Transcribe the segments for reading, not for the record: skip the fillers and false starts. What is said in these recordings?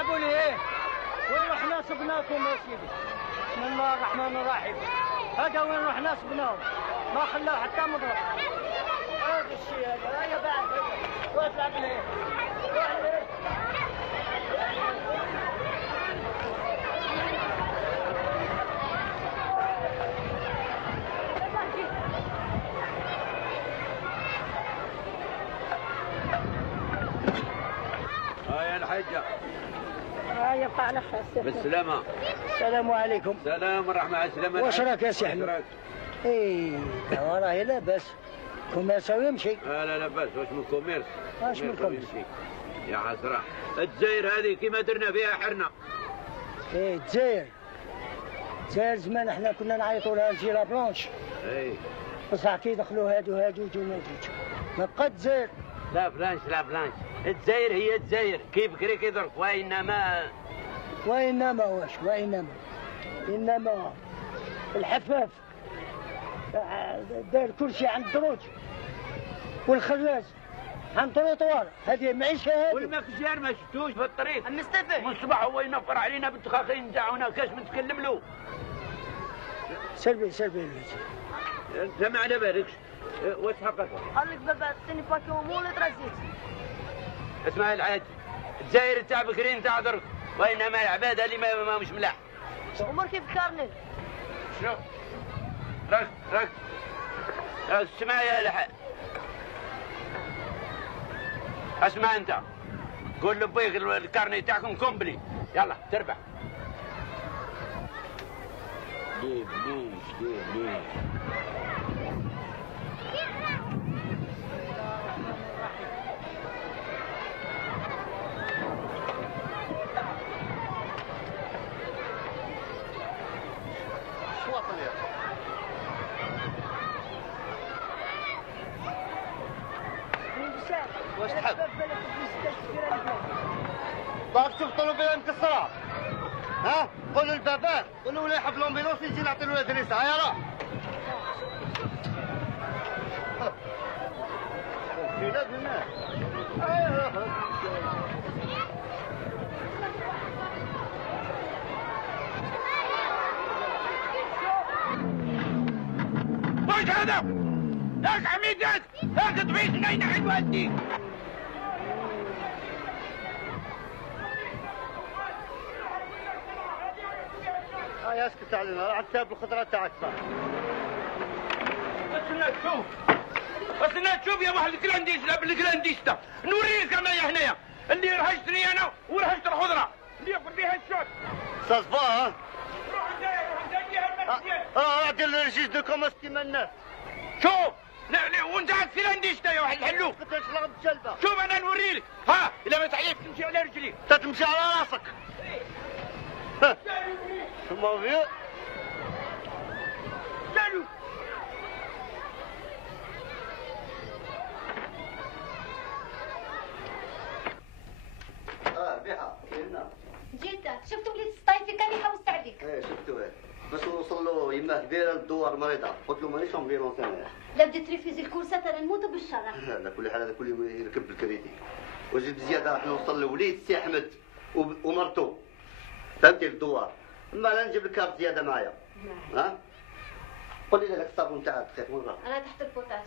تلعبوا ليه؟ وين رحنا صبناكم يا سيدي؟ بسم الله الرحمن الرحيم. هذا وين رحنا صبناهم؟ ما خلاه حتى مضرب. هذا الشيء هذا يا بعد روح تلعب ليه؟ روح ليه؟ يا الحجة يبقى على خير. بالسلامة. السلام عليكم. سلام ورحمة الله السلامة. واش راك يا سي احمد؟ اي راهي لاباس. كوميرساوي يمشي. لا لاباس. واش من كوميرس؟ واش من كوميرس؟ يا حسرة. الجزائر هذه كيما درنا فيها حرنا. ايه الجزائر. الجزائر زمان احنا كنا نعيطوا لها الجي لا بلانش. اي بصح كي دخلوا هادو جونا جوج. ما بقات الجزائر. لا بلانش لا بلانش. الجزائر هي الجزائر كيف كريكي درك وإنما إنما الحفاف داير كل شيء عند الدروج والخراج عند الطروطوار. هذه معيشة هذه. والمكسير ما شفتوش في الطريق. مصطفى من الصباح هو ينفر علينا بالدخاخين نتاعونا كاش بنتكلم له. سلبي انت ما على بالكش واش حقك؟ قال لك بابا تاني باكي ومولد رزيت. اسمع الحاج الجزائر تاع بكري تاع درك وإنما العباد اللي ما مش ملاح. عمر كيف كارنل؟ شنو؟ رك اسمع يا الحاج. اسمع انت قول لبيك الكارني تاعكم كومبلي يلا تربح. ليش واش تحب؟ باك تشوف طلوبيه مكسره. ها؟ قول للبابا قول له ولا يحب لومبيلونس يجي نعطي له دريسه. هيا راه. فينا بما. واش هذا؟ ايش عميدك؟ هاك تعيش ناين عند والديك. يا اسكت علينا راح تجيب الخضره تاعك. استنى تشوف يا واحد الكلانديس لا بالكلانديستا نوريك انا يا هنايا اللي رهجتني انا ورهجت الخضره اللي ياكل بها الشوت. صافا ها؟ روح ندير اعطي الرجيج دو كوماس كيما الناس. شوف لا وانت عاد كلانديستا يا واحد الحلوف. قداش لغب الجلبه. شوف انا نوريلك ها الا ما تعيش تمشي على رجليك. تمشي على راسك. ثم فيه سالو بها هنا. جيت شفتوا وليد الصيفي كان يحوس عليك. ايه شفتوه باش نوصل له يماه كبيره للدوار مريضه. قلت له مانيش امبيلونس انا. لا بديت تريفيزي الكورسات انا نموت بالشرع. على كل حال هذا كله يركب الكريدي. وزيد بزياده راح نوصل لوليد سي احمد ومرته فهمتي للدوار. اما لا نجيب لك كارت زياده معايا. ها؟ قول لي لك الصابون تاعك دقيق وين راه؟ انا تحت البوتاج.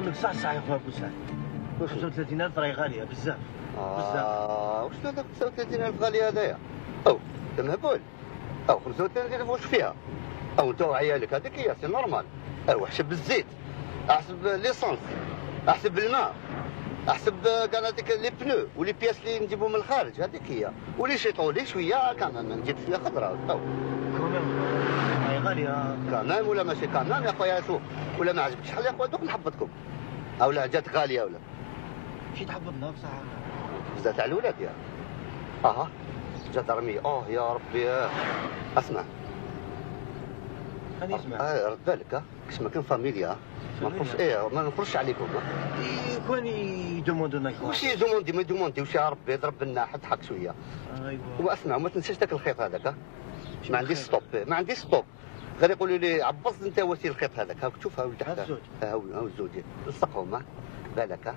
نقول لك صح يا خويا ابو سعد. 35000 راهي غاليه بزاف. واش هذاك 35000 غاليه هذايا؟ او انت مهبول. او 35000 واش فيها؟ او انت وعيالك هذيك هي سي نورمال. او احسب بالزيت، احسب ليسونس، احسب الماء، احسب كان هذيك لي بنو ولي بياس اللي نجيبو من الخارج هذيك هي، ولي شيطولي شويه كمان نجيب شويه خضره. او راهي غاليه. كمان ولا ماشي كمان يا خويا؟ شوف ولا ما عجبكش خلي يا خويا دوك نحبطكم. او لا جات غاليه ولا مشيت تحبطنا بصح. بزاف تاع الولاد يا جات رميه. يا ربي. اسمع هاني اسمع. رد بالك كاش ما كان فاميليا ما نخرجش ما نخرجش عليكم. كون يدوموندونا واش يدوموندي ما يدوموندي واش يا ربي ضرب لنا حق شويه. ايوا واسمع وما تنساش داك الخيط هذاك. ما عنديش ستوب ما عنديش ستوب. غير يقولوا لي عبص انت وسي الخيط هذاك. هاك شوف هاو تحت هاو الزوج لصقهم بالك.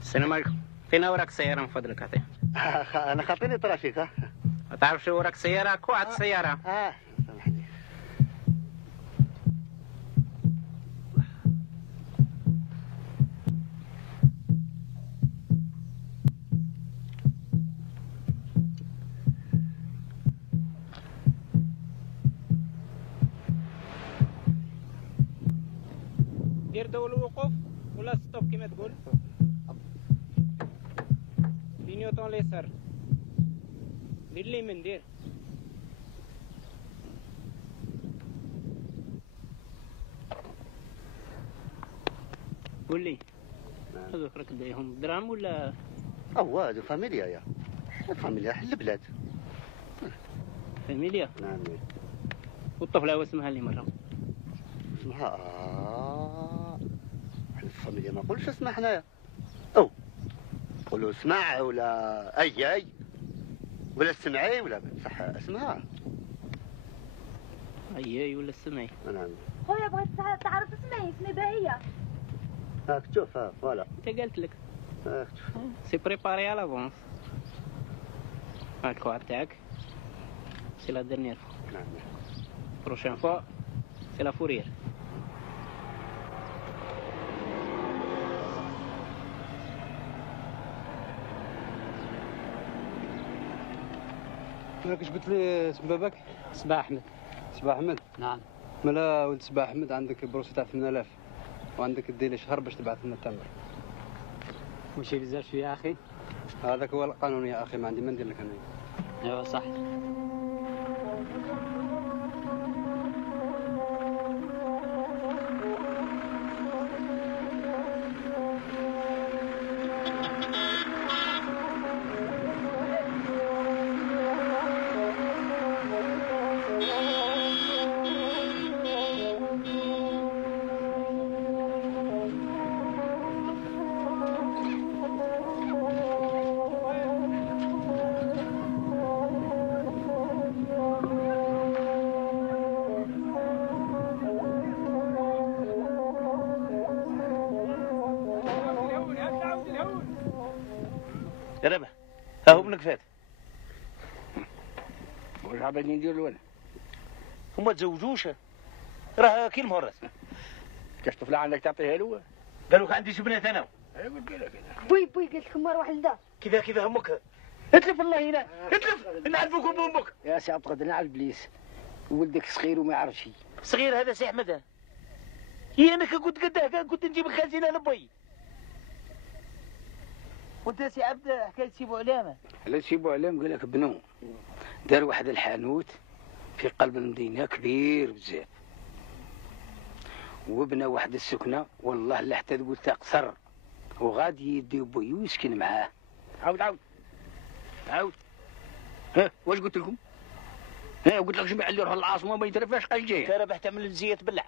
السلام عليكم. فين وراك سيارة من فضلك أعطيها؟ انا خاطيني طرافيك. ما تعرفش وراك سيارة؟ كوعد السيارة. سامحني. دير دول الوقوف ولا ستوب كما تقول؟ نيوتن اليسار. دير اليمين دير. قول لي هذوك راك دايهم دراهم ولا؟ هذو فاميليا يا فاميليا حل البلاد. فاميليا؟ نعم. والطفلة واسمها لي مرة. اسمها الفاميليا ما نقولش اسمها حنايا. قولوا اسمع ولا اي ولا سمعي ولا صح اسمها. اي ولا سمعي. نعم. خويا بغيت تعرف اسمي باهية. هاك تشوف فوالا. انت قالت لك. هاك تشوف. سي بريباري على لافونس. هاك الكوار تاعك. سي لا ديرنيير فوا. نعم. بروشين فوا سي لا فورير. كيش قلت لي اسم باباك؟ صباح احمد. صباح احمد؟ نعم. مالا ولد صباح احمد عندك بروسه تاع 8000 وعندك دير لي شهر باش تبعث لنا التمر. ماشي بزاف شويه يا اخي. هذاك هو القانون يا اخي، ما عندي ما ندير لك انا. ايوا صح. يا ربح ها هو ابنك فات. واش عبالي ندير له انا؟ هما تزوجوش راه كي المهرس. كاش طفله عندك تعطيها له؟ قالوا لك عنديش بنات انا. اي قلت لك بوي قالت لكم روح لدا. كذا امك اتلف الله هنا اتلف نعرفوك بامك. يا سي عبد القادر نعرف بليس ولدك صغير وما يعرفش شي. صغير هذا سي احمد. هي انا كنت قداه كنت نجيب الخزينه لبي. وانت سي عبد حكايه سي بوعلامه. على سي بوعلام قال لك بنو دار واحد الحانوت في قلب المدينه كبير بزاف وبنى واحد السكنه والله لا حتى تقول تاع قصر وغادي يدي بويو يسكن معاه. عاود ها واش قلت لكم؟ ها قلت لك جمع اللي يروح للعاصمه ما يدري قال جاي. انت راه تعمل الزيات بلع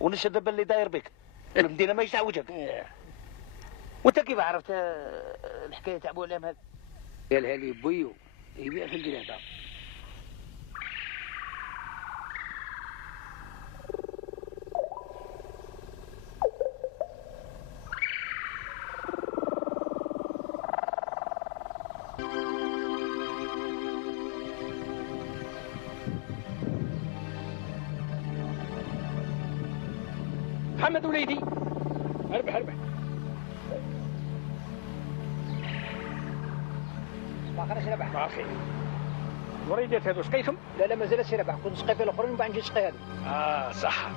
ونشد باللي داير بك المدينه ما يتعوجك. وانت كيف عرفت الحكايه تاع بوعلام هذا؟ قالها لي بويو يبيع في البلاد. حمد وليدي اربح اربح. ما خلاص ربح. ما خير. وريدات هذو سقيتهم؟ لا مازال ربح، كنت نسقي في الاخرين وبعد نجي نسقي هذه. صح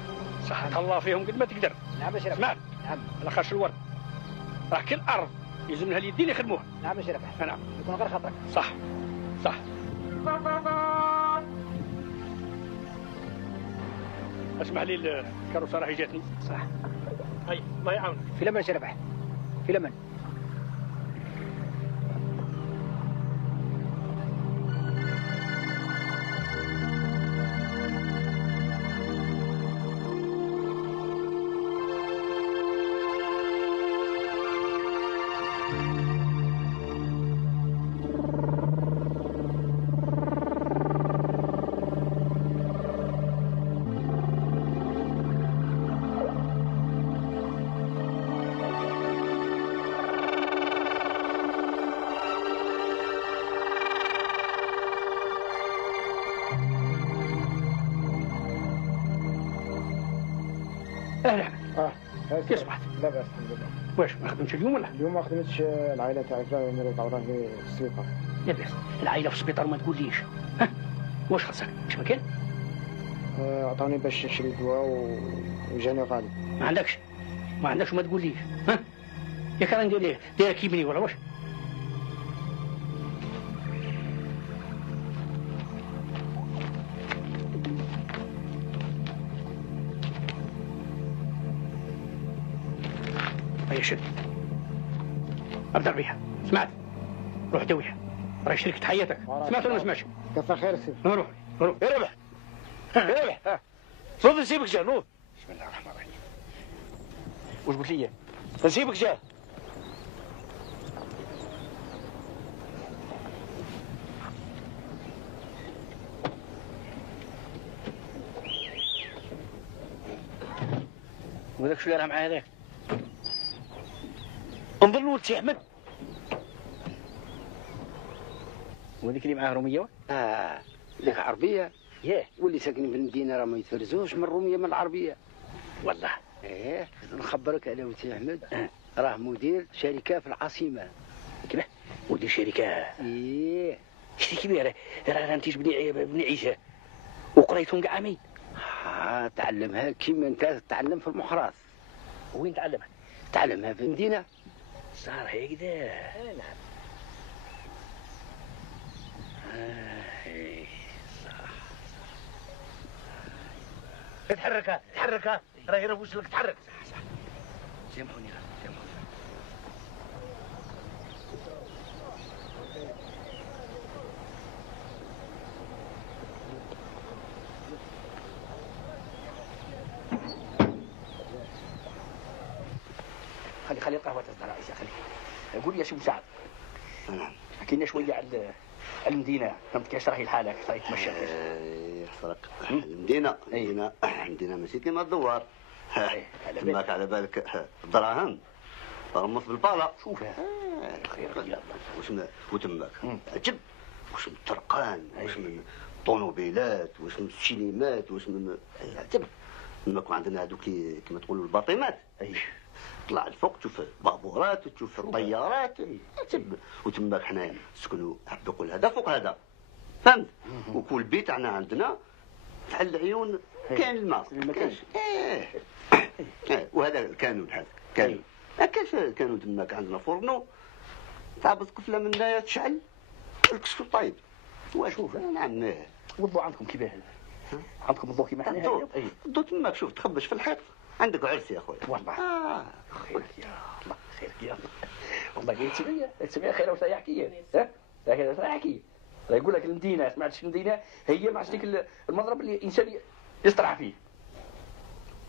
صح الله فيهم قد ما تقدر. نعم ربح. سمعت؟ نعم. على خاش الورد راه كل ارض يلزم لها اليدين يخدموها. نعم ربح. نعم. يكون غير خطرك. صح صح. اسمح لي الكاروسه راهي جاتني. صح. هاي الله يعاونك. في لمن ربح؟ في لمن؟ اهلا كيف صبحت؟ لا بأس الحمد لله. واش ما خدمتش اليوم ولا؟ اليوم ما خدمتش، العائلة تاعي مريضة وراهي في السبيطار. لاباس العائله في السبيطار وما تقوليش. ها واش خاصك؟ واش ما كان؟ عطاني باش نشري دواء وجاني غالي. ما عندكش وما تقوليش. ها يا كان ندير ليه داير كيبني ولا واش؟ هيا شد ابدا بيها. سمعت؟ روح دويها راهي شريكة حياتك. سمعت ولا ما سمعتش؟ كفى خير سيدي. روح اربح اربح. نوض نسيبك جا نوض. بسم الله الرحمن الرحيم. واش قلت لي؟ نسيبك جا. وذاك شو اللي راه معاه هذاك؟ انظر ولد سي احمد. وهذيك اللي معاه روميه؟ لك عربية. ياه واللي ساكنين في المدينة راه ما يتفرزوش من الرومية من العربية. والله. ايه نخبرك على ولدي احمد. راه مدير شركة في العاصمة. كيفاه؟ مدير شركة. ايه. شتي كبيرة راه انتيج بني عيسى وقريتهم كاع عامين. تعلمها كيما انت تتعلم في المحراث. وين تعلمها؟ تعلمها في المدينة. صار هكذا. نعم. صح. تحرك راه يروش لك تحرك. صح سامحوني خلي القهوة تصدر عيسى خلي. قول لي يا سي مساعد. حكي لنا شوية على المدينة. فهمت كيفاش راهي الحالة كيفاش راهي تمشى يحفظك. المدينة ماشي كيما الدوار. تماك على بالك الدراهم ترمص بالبالا. شوفها خير يلا. وتماك عجب واش من طرقان، واش من طوموبيلات، واش من السينمات، واش من عجب. تماك عندنا هذوك كيما تقولوا الباطيمات. طلع الفوق تشوف بابورات وتشوف الطيارات. وتماك حنايا نسكنوا يقول هذا فوق هذا فهمت. وكل بيت عندنا فحل العيون كاين الماء ما كانش. وهذا الكانون هذا كانون. ما كانش كانوا تماك عندنا فرنو تعبط قفله من هنايا تشعل الكسكو طايب. وشوف نعم. والضوء عندكم كيفاه؟ عندكم الضوء كيما حنا؟ الضوء تماك شوف تخبش في الحيط عندك عرس يا خويا. والله خيرك يا الله خيرك يا الله. والله قلت تسميها خير وش يحكي. ها لكن وش يحكي يقول لك المدينه. سمعتش المدينه هي مع ديك المضرب اللي الانسان يسترعى فيه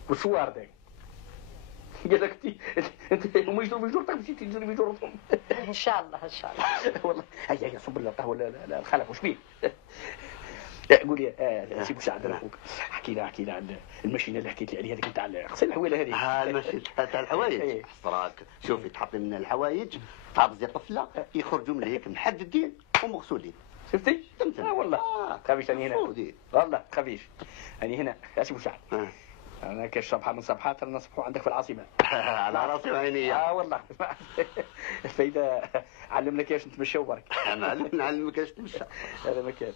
والسوار داك. قال لك انت هما يجروا بجور تمشي تجري بجورهم. ان شاء الله ان شاء الله. والله هيا صب لنا القهوه الخلف وش بيه. قول لي سي مساعد اخوك حكي لنا عن الماشينه اللي حكيت لي عليها هذيك تاع غسيل الحوايج هذه. الماشينه تاع الحوايج حصراك. شوفي تحطي من الحوايج تعبزي طفله يخرجوا من هيك محددين ومغسولين. شفتي؟ والله خفيش انا هنا والله خفيش انا هنا سي مساعد. انا كاش صبحه من صبحات رانا نصبحوا عندك في العاصمه. على راسي وعيني. والله. فاذا علمنا كيفاش نتمشاو برك. نعلمك كيفاش تمشى. هذا مكان.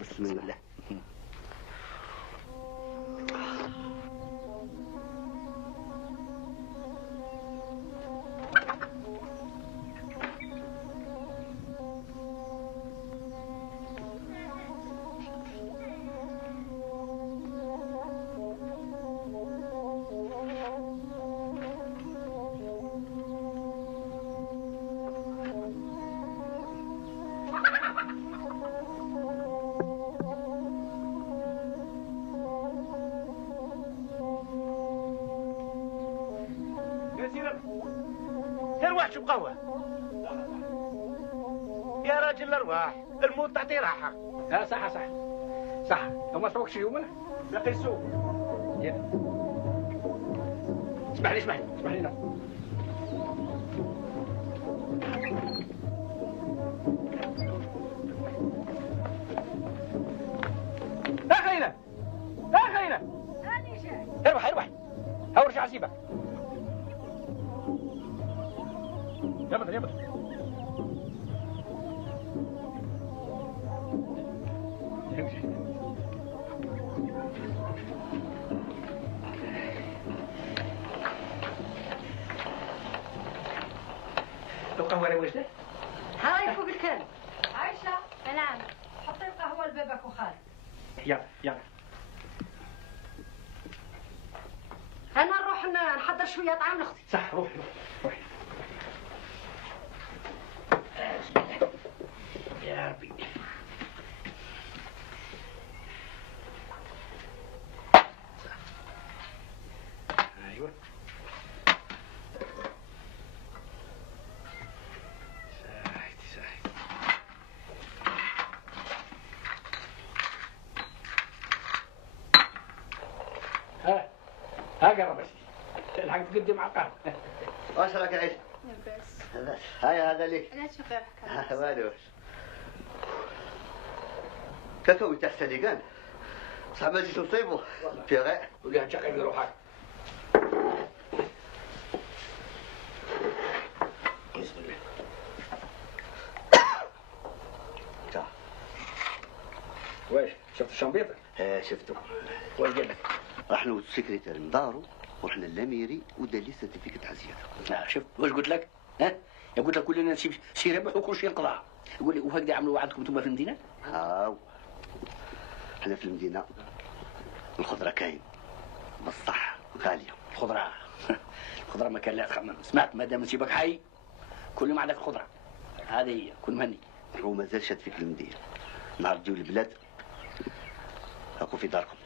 بسم الله. ارواح شو بقوة يا راجل الارواح الموت تعطيه راحة. صح وما سوقش يوم لقي السوق. اسمح لي خلينا اروح ارجع اسيبك. يا بدر القهوة على وجهك. هاي فوق الكلب. عايشة. نعم. حطي القهوة لبابك وخالد. يلا. أنا نروح نحضر شوية طعام لأختي. صح روحي. يا ربي. ايوه. ساعد. ها قرب الحق تقدم على القهوة. واش راك عايش؟ لاباس. هذا ليك. علاش غير حكا؟ والو. كفاوي تاع السليقان. صعب ما تجي تصيبو. في غير. وليها تشغل روحك. بسم الله. واش شفت الشامبيط؟ شفتو. واش قال لك؟ رحنا السكرتير من دارو ورحنا للاميري ودار لي سيرتيفيكت على زياده. شفت واش قلت لك؟ قلت لك كلنا نسيب سي ربح وكل شيء انقضى. يقول لي وهكذا عملوا عندكم انتم في المدينه؟ هاو احنا في المدينه الخضره كاين بصح غاليه. الخضره ما كان لا تخمم. سمعت ما دام نسيبك حي كل يوم عندك الخضره. هذه هي كل مهني. هو مازال شاد فيك المدينه. نهار تجيو البلاد اكون في داركم.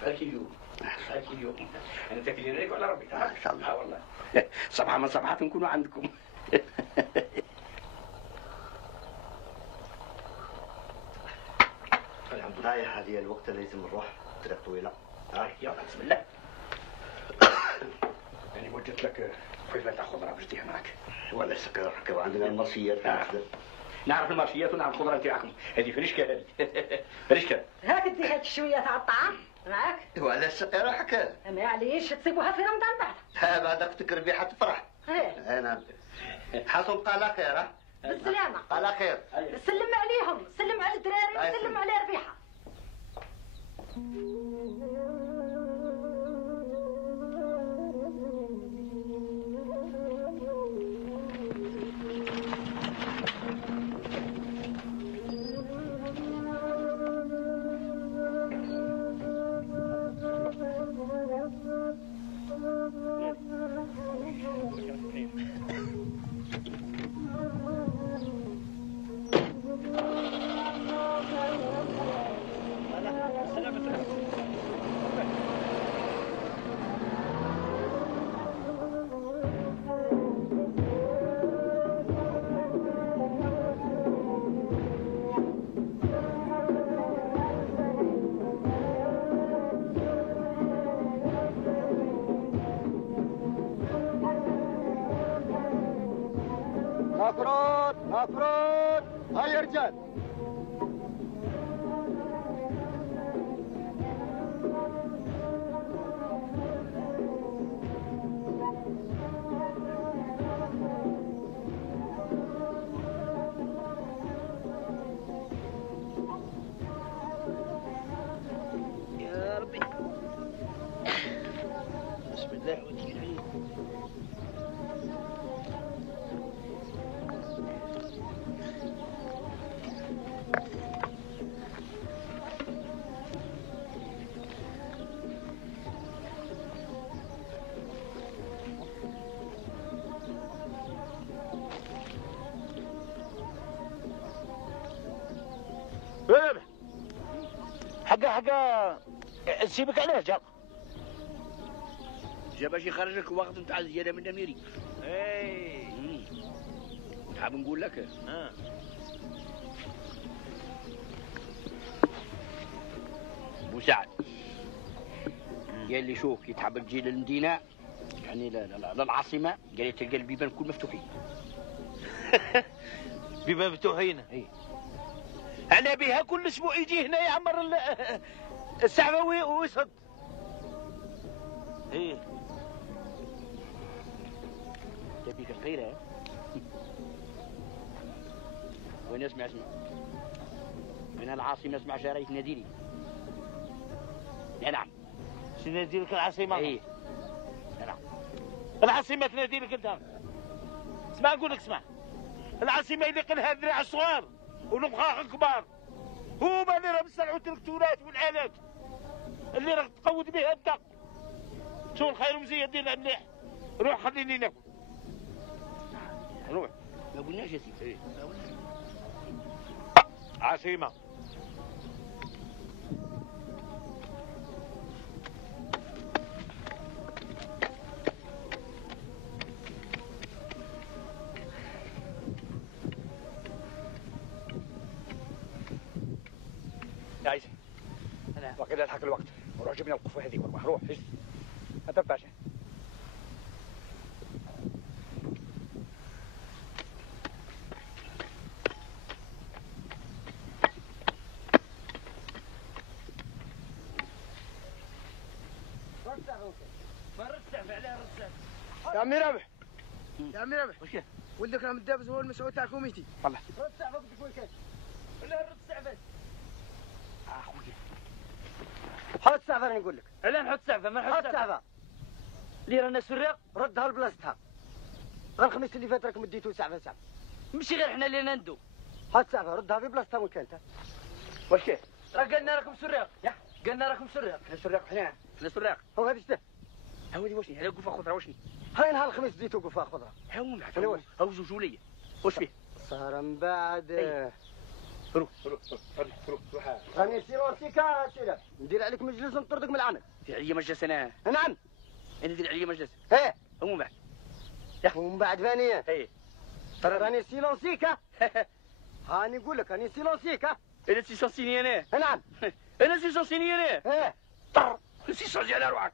فالك اليوم انا تاكلين عليك وعلى ربي. ان شاء الله. والله صباح من صباحات نكونوا عندكم. الحمد لله. هذه الوقت لازم نروح طريق طويله. يلا بسم الله. يعني وجدت لك فلفل تاع خضره باش تديها معك. ولا سكر حكا عندنا المرشيات. نعرف المارشيات ونعرف الخضره نتاعكم. هذه في الاشكال. هاك دي هيك شوية تاع الطعام معاك. ولا السكر حكا. معليش تسيبوها في رمضان بعد. بعد اختك ربيحه تفرح. انا حسن قال خير. بالسلامة. قال خير. سلم عليهم، سلم على الدراري وسلم على ربيحة. مفروض هاي يا رجال. حقا سيبك عليه جا باش يخرجك وقت نتاع الزياده من اميري. اي حاب نقول لك مساعد يا اللي شوف يتحب تجي للمدينه يعني للعاصمه قال لي تلقى البيبان كل مفتوحين. بيبان مفتوحين. اي انا بها كل اسبوع يجي هنا يعمر السعفه ويصد. ايه تبيك الخير. وين اسمع من العاصمه اسمع شرايك تناديني. نعم تنادي لك العاصمه. اي نعم العاصمه تنادي لك انت. اسمع نقول لك اسمع العاصمه اللي قلها الذراع الصغار والمخاخ الكبار هما اللي راهم يصنعوا التركتورات والآلات اللي راك تقود بها الدق. شو الخير ومزيد دينا مليح. روح خليني ناكل. روح ما قلناش يا سيدي. عاصمه يا عيسى وكذا الحق الوقت وروح جبنا القفه هذه والله روح اجلس ما تبعش. يا عمي رابح يا عمي رابح وش ولدك راه مدابز هو المسؤول تاع الكوميتي. والله رد السعفه بدك وين كان؟ ولا رد السعفه؟ اخويا حط السعفه راني نقول لك. علاه نحط السعفه؟ ما نحط السعفه. اللي رانا سراق ردها لبلاصتها. غير الخميس اللي فات راكم ديتو سعفه. ماشي غير حنا اللي نندو. حط السعفه ردها في بلاصتها وين كانت. واش كاين؟ راه قالنا راكم سراق. قالنا راكم سراق. احنا سراق احنا سراق. هو هذا شته؟ هاودي واشني هذا قفا خضره واشني؟ هاي نهار الخميس ديتو قفا خضره. هاو زوجوليه واش فيه؟ صار من بعد روح راني سيروسيكا سير ندير عليك مجلس نطردك من العنب. دير عليا مجلس انا نعم انا دير عليا مجلس. ايه ومن بعد ومن بعد ثانية ايه راني سيلونسيكا. هاني نقول لك راني سيلونسيكا. انا سيسونسيني انا. نعم انا سيسونسيني انا. ايه طر سيسونسي على روحك.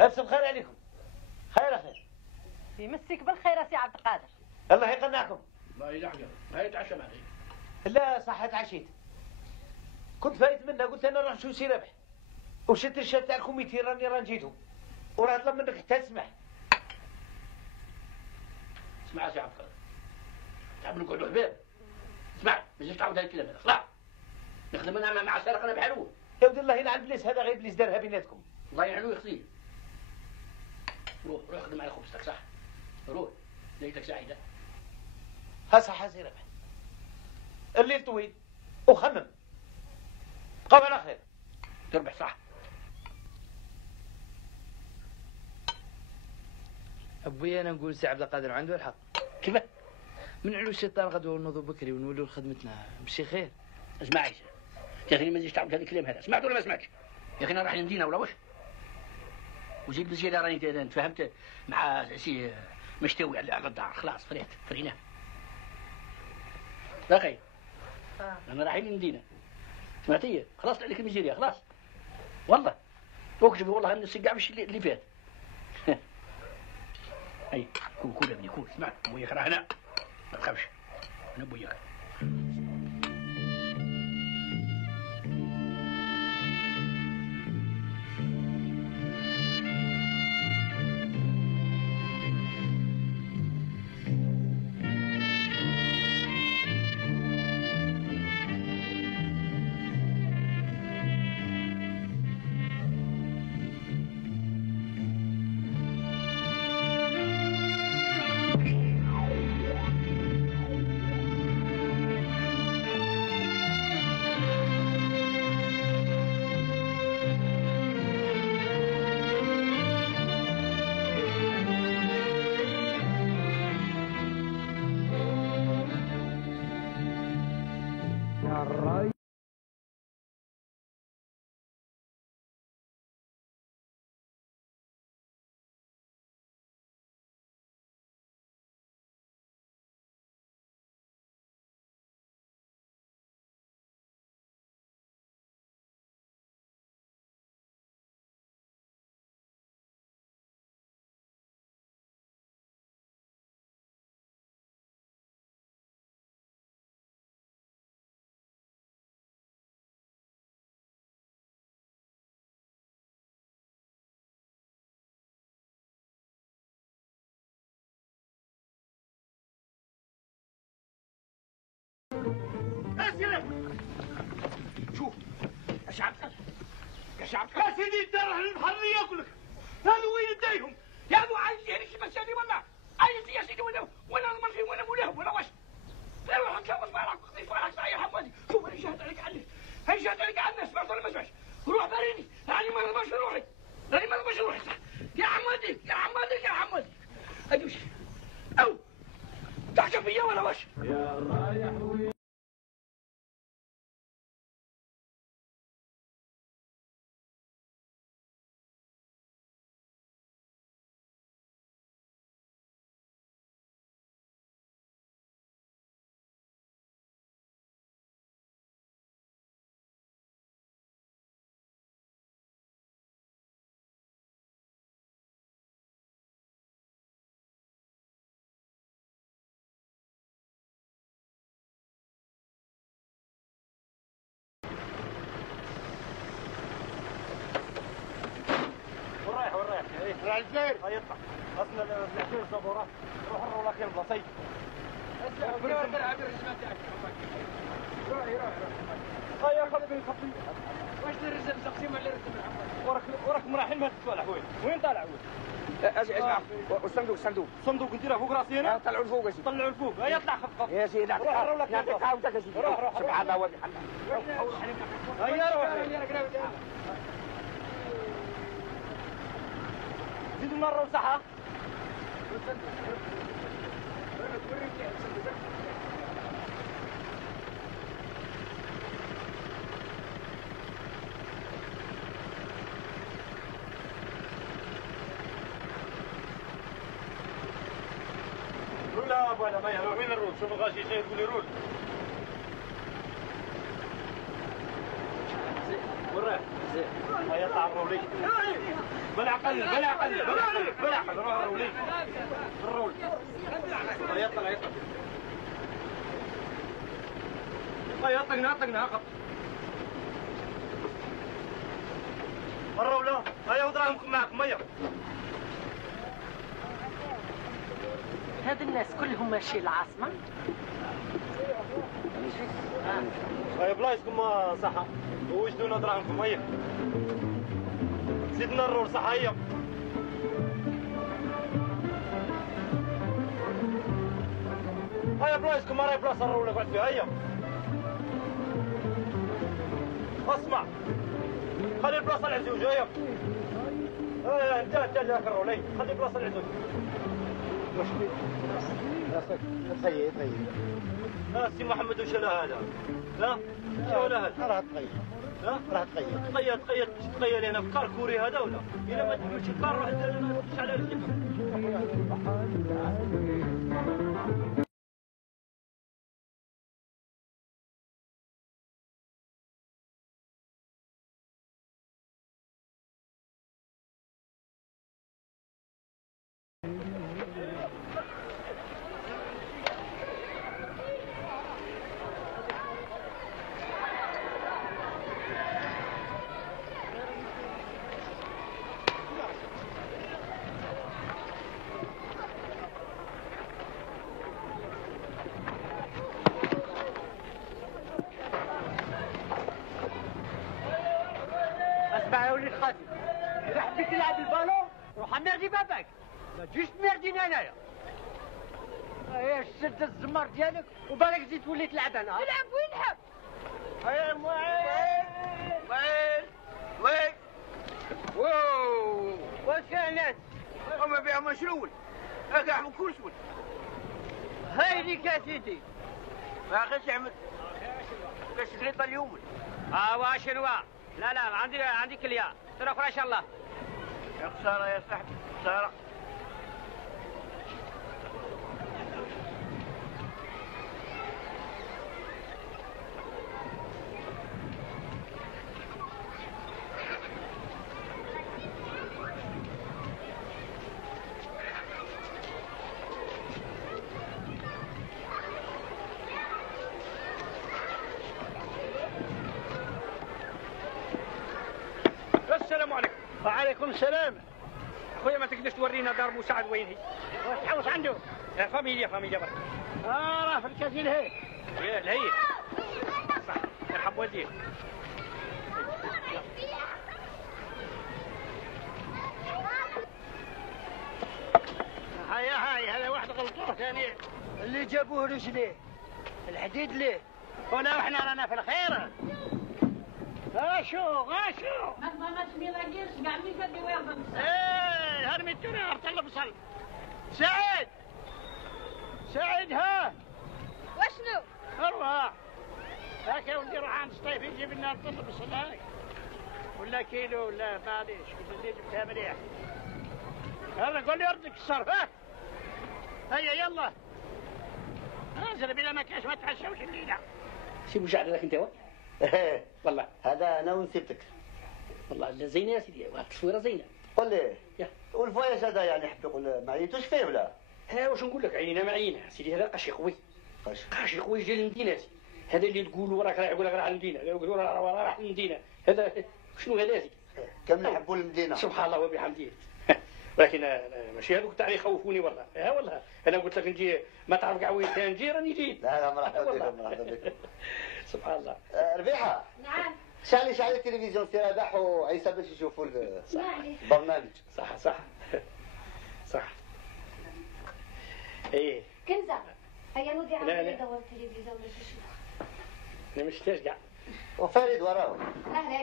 أبسم خير عليكم. خير خير. يمسك بالخير يا سي عبد القادر. الله يقنعكم. ما يلحق ما يتعشى معي. لا صح تعشيت. كنت فايت منها قلت انا نروح نشوف سي ربح. وشدت الشات تاع الكوميتي راني جيتو. وراه طلب منك حتى تسمح. اسمع سي عبد القادر. تعب نقعدوا حباب. اسمع مازال تعاود هذا الكلام هذا خلاص. نخدم انا مع سارق انا بحالو. يا ودي الله يلعن البليس هذا غير بليس دارها بيناتكم. الله يعينو يخزيه. روح خدم على خبزتك صح. روح ليلتك سعيده. ها صح سي ربح. الليل طويل وخمم. قام على خير. تربح صح. ابويا انا نقول سي عبد القادر عنده الحق. كيف؟ منعلو الشيطان غدوه ونوضوا بكري ونولوا لخدمتنا مشي خير. اسمع عيسى يا اخي ما تجيش تعاود هذا الكلام هذا سمعت ولا ما سمعتش؟ يا اخي انا راح للمدينه ولا واش؟ وزيد بزياده راني تفهمت مع سي مشتوي على الدار خلاص فريناه. لا خير انا رايحين للمدينه سمعتي؟ خلاص عليك الميزيريا خلاص والله اكتب والله ان السقع مش اللي فات. اي كول يا ابني كول اسمع ابوياك راه هنا ما تخافش انا ابوياك. الراي. شوف يا شعب يا شعب يا سيدي الدار البحرية ياكلك هذا وين يديهم يا ابو عايز يعني شي مساني ولا عايز يا سيدي وين المرشي وين مولاهم ولا واش روح نتلوث فارك وخذي فارك صاير حمادي شوف انا جهد عليك عني هاي جهد عليك عنا سمعت ولا ما سمعتش روح باريني راني ما نبغاش نروحي راني ما نبغاش نروحي يا حمادي يا حمادي يا حمادي ادوش او تحكي فيا ولا واش يا رايح وين الجزائر يطلع اصلا الجزائر صبورات روح الرولا كاين بلاصي روح تلعب الرسمه تاعك روح هيا خبي واش الرسم تقسيم على الرسم وراك مراحل ما تسوالح وين طالع اسمع الصندوق نديره فوق راسي انا طلعوا لفوق هيا اطلع خف يا سيدي روح الرولا نعطيك عاودتك يا سيدي روح سبحان الله وبحمده هيا روح زيدوا مرة وصحة رولا ابو انا ما يهرب وين الرول شوف الغاشي جاي تقول لي رول وراك هيا طلع الرولي بلا عقل روح الرولي الرول يطلع طقنا عقب الرولة هيا وضرهم معكم مية هاد الناس كلهم ماشي العاصمة هيا بلايصكم صحة وجدونا دراهمكم هيا زيدنا الرول صح هيا هيا بلايصكم راهي بلاصة الرول قعد فيها هيا اسمع خلي البلاصة العزوج هيا انت جاك الرول هيا خلي البلاصة العزوج واش بيك تخيل سي محمد وش له هذا لا شو له هذا راه تغير راه تغير انا في كاركوري هذا ولا الا ما تحملش الكار روح تدش على رجلك إذا حبيت تلعب البالون روح امردي باباك ما تجيش تمرديني انايا هيا شد الزمار ديالك وبالك تزيد تولي تلعب انا تلعب وين نحب هيا وين واش كاين ناس هما بيهم مشلول هكا من كل شول هاي ليك يا سيدي ما غيرش يعمل كاش تريد اليوم واشنو لا عندي كليا ترى اخرى ان شاء الله يا خساره يا صاحبي خساره السلام عليكم. وعليكم السلام. اخويا ما تقدرش تورينا دار مساعد وين هي؟ واش تحوس عنده؟ فاميليا برك. راه في الكازين هي. يا الهي. صح يرحم والديه. هاي هذا واحد غلطوه ثاني اللي جابوه رجليه الحديد ليه ولا احنا رانا في الخير. غاشو ما تميلاقيش كاع مين كدي وياهم. هرمي التونة طلب بصل. سعيد ها وشنو؟ اروح هاك يا ولدي روح عند الصيف يجيب لنا طلب بصل هاي ولا كيلو ولا معليش كنت جبتها مليح. يلا قول لي ارضك الصرف هيا يلا انزل بلا ما كاش ما تعشوش الليله. سي مساعد لك انت والله هذا انا ونسيبتك والله زينه يا سيدي واحد التصويره زينه. قول لي والفواياج هذا يعني حب يقول ما عيطوش فيه ولا؟ واش نقول لك عينينا ما عينه سيدي هذا قشي قوي ديال المدينه هذا اللي تقول وراك راح يقول لك راح المدينه يقول راح المدينه هذا شنو هذا سيدي كامل يحبوا المدينه سبحان الله وبحمده. ولكن ماشي هذوك تاع يخوفوني والله والله انا قلت لك نجي ما تعرف كاع وين نجي راني جيت. لا مرحبا بك سبحان الله. ربيحه نعم شعلي التلفزيون سي رباح وعيسى باش يشوفوا البرنامج. صح ايه كنزه هيا نودي عندي دور التلفزيون باش نشوف. انا ما شفتهاش كاع. وفريد وراه اهلا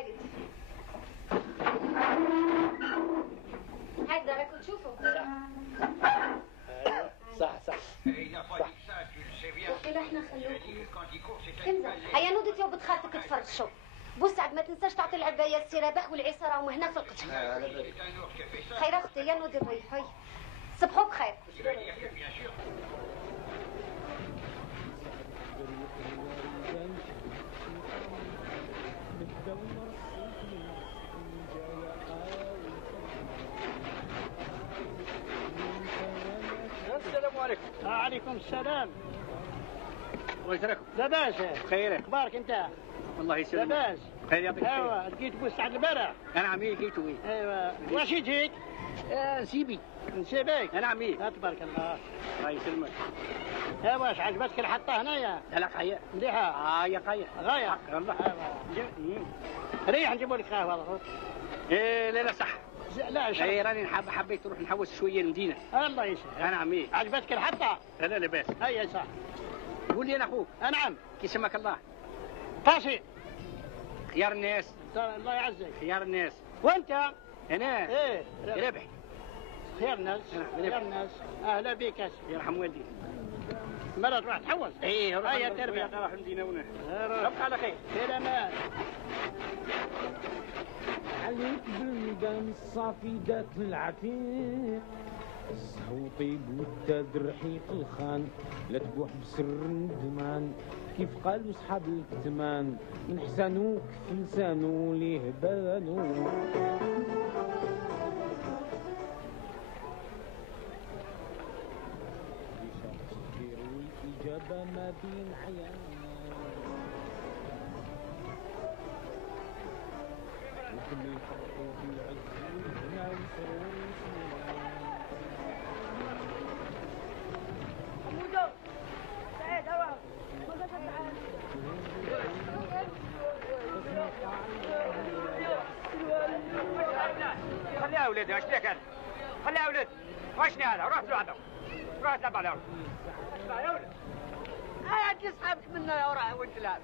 قد هاي راكم تشوفوا. صح وكذا احنا خلوكم كنزه هيا نودي يا بنت خالتك تفرشوا. بوسعد ما تنساش تعطي العبايه السي رباح والعيسى راهم هنا في القسم. خير اختي يا نودي ريحي صبحوا بخير. السلام عليكم. وعليكم السلام. واش راكم؟ لاباس خير اخبارك انت؟ والله يسلمك. لاباس خير يعطيك الخير. ايوا لقيت بوسعد البارح. انا عمي لقيتو وين؟ ايوا واش يجيك؟ نسيبي نسيبك. انا عمي. تبارك الله. الله يسلمك. واش عجبتك الحطه هنايا؟ لا قاية مليحه. يا قاية غايه والله. ريح نجيبوا لك قهوه. لا صح. لا راني حبيت نروح نحوس شويه المدينه. الله يسهل. انا عمي. عجبتك الحطه؟ لا لاباس. هيا صح. قول لي انا اخوك. نعم. كي سماك الله؟ قاسي. خيار الناس. الله يعزك. خيار الناس. وانت؟ انا رابح. خير الناس. خير الناس. اهلا بك يرحم والدي. مرة تروح تحوس. هيا تربية راح المدينة ونا. ابقى على خير. سلامات. عليك بالميدان الصافي ذات العتيق الصهو طيب والتاد رحيق الخان لا تبوح بسر الندمان كيف قالوا صحاب الكتمان من حسانو كف لسانو ليه بانو. والإجابة ما بين عيان وكل الفرح والعز والهنا والسرور حمودو سعيد هوا خليها ولادي ايش لك هذا؟ خليها ولادي واشني هذا؟ روح لوحدك روح تلعب على يا ولد. عندي اصحابك منا يا وراه وانت لاعب.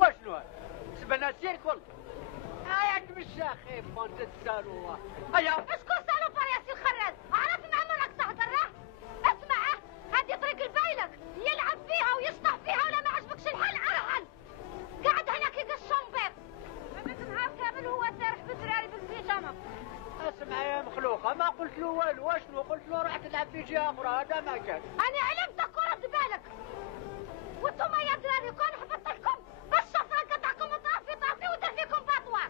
وشنو هذا؟ سبنا السيرك والله. عندي بالشاخيب وانت تسالوها. هيا اشكون سالو فرياسي الخراز؟ عرف مع مرك تهضر. اسمع هذه طريق البايلك يلعب فيها ويشطح فيها ولا ما عجبكش الحل ارحل. واشنو قلت له راح تلعب في جهه اخرى هذا ما كان. انا علمتك ورد بالك وانتم يا دراري كون حفظت لكم بالشفره قطعكم طرف في طرفي ودير فيكم بطوه.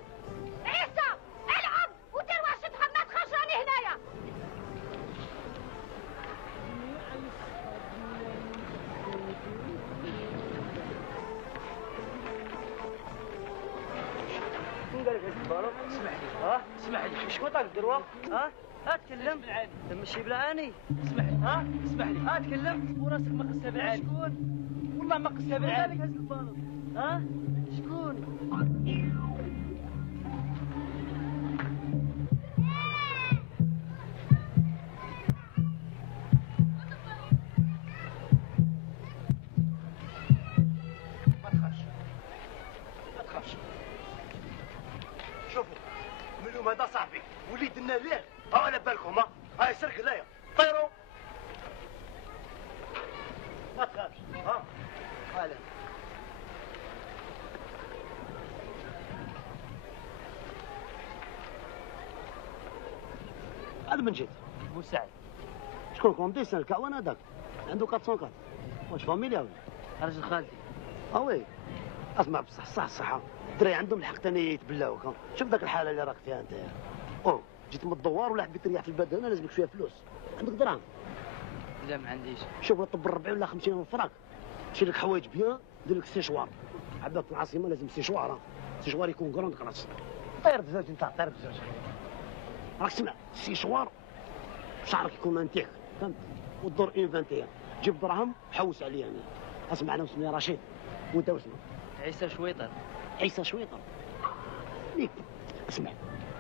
عيسى العب ودير واش تحب ما تخرج راني هنايا. شنو قال لك يا البالو؟ اسمح لي. ها؟ اسمح لي. شكون طاق الدروه؟ ها؟ اتكلم تمشي بالعاني. اسمح لي. ها؟ اسمح لي. اتكلم وراسك ما قصها بالعاني. شكون؟ والله ما قصها بالعاني. شكون هز البالو؟ ها؟ شكون؟ ما تخافش. ما تخافش. شوفوا من اليوم هذا صاحبي وليدنا ليه ها على بالكم ها هاي سرق هنايا طيروا ما تخافش ها هلا هذا من جد بو سعد شكون كونديسيون الكعوان هذاك عنده 404 واش فاميليا ولا راجل خالتي وي اسمع بصح صح الصحه الدراري عندهم الحق ثاني يتبلاوك شوف ذاك الحاله اللي راك فيها انت او جيت من الدوار ولا حبيت تريح في البلد هنا لازمك شويه فلوس عندك دراهم لا ما عنديش شوف طب 40 ولا 50 فرنك شري لك حوايج بيان دير لك سيشوار عباك في العاصمه لازم سيشوار سيشوار يكون كروند كلاس طير بزاف انت طير بزاف راك سمع سيشوار شعرك يكون انتيك فهمت والدور انفانتير جيب دراهم حوس عليا انا اسمع انا اسمي رشيد وانت واسمك عيسى شويطر عيسى شويطر ليك اسمع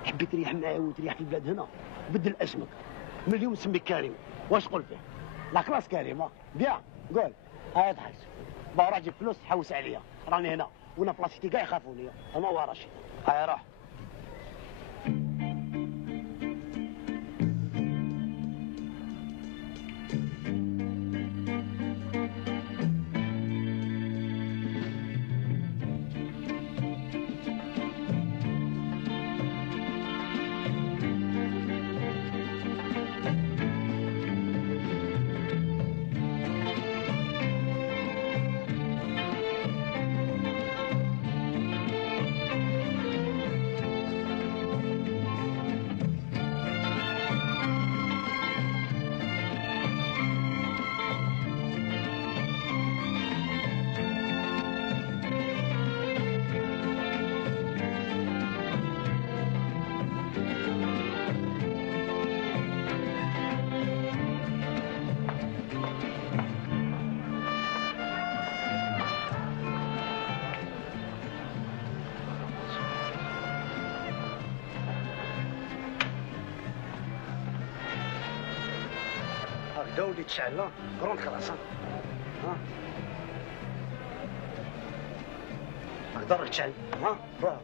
حبيت تريح معايا وتريح في البلاد هنا بدل اسمك من اليوم سميك كريم واش قول فيه لا كلاس كريم بيان قول هاي ضحك با روح جيب فلوس حوس عليا راني هنا وانا بلاصتي كاع يخافوني انا هو رشيد هاي روح دولي تشعل كرون خلاص ها اقدر تشعل ها روح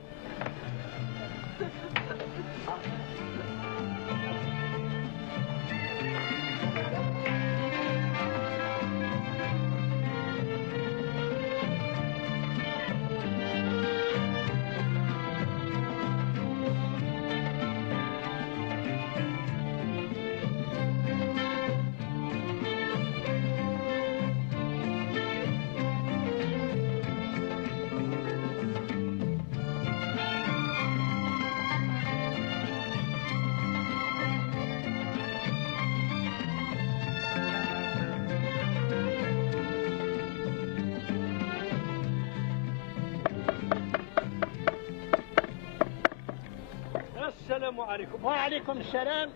السلام عليكم. وعليكم السلام.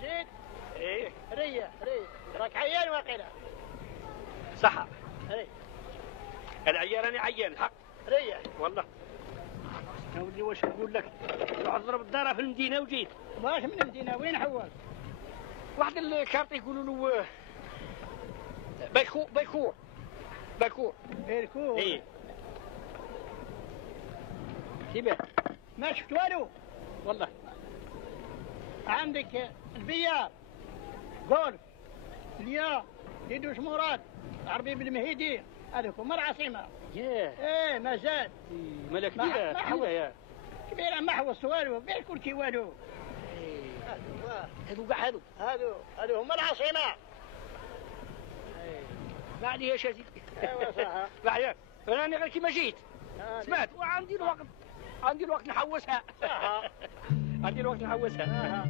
جيت؟ ايه ريح راك عيان واقيلا. صح. ريح. العيان راني عيان الحق. ريح والله. يا ولدي واش نقول لك؟ روح ضرب الدار في المدينه وجيت. واش من المدينه وين حوال؟ واحد الكارت يقولوا له بيكور. ايه. كيفاه؟ ما شفت والو والله. عندك البيار جولف اليا ديدوش مراد عربي بالمهيدي هذوك هما العاصمه. ايه مازال مالا كبيره حوايا كبيره ما حوص والو بيع كل كي والو. هذو كاع هذو هما العاصمة. ما عليهاش يا سيدي. ايوا صح. معايا انا غير كيما جيت سمعت وعندي الوقت نحوسها. عندي الوقت نحوسها.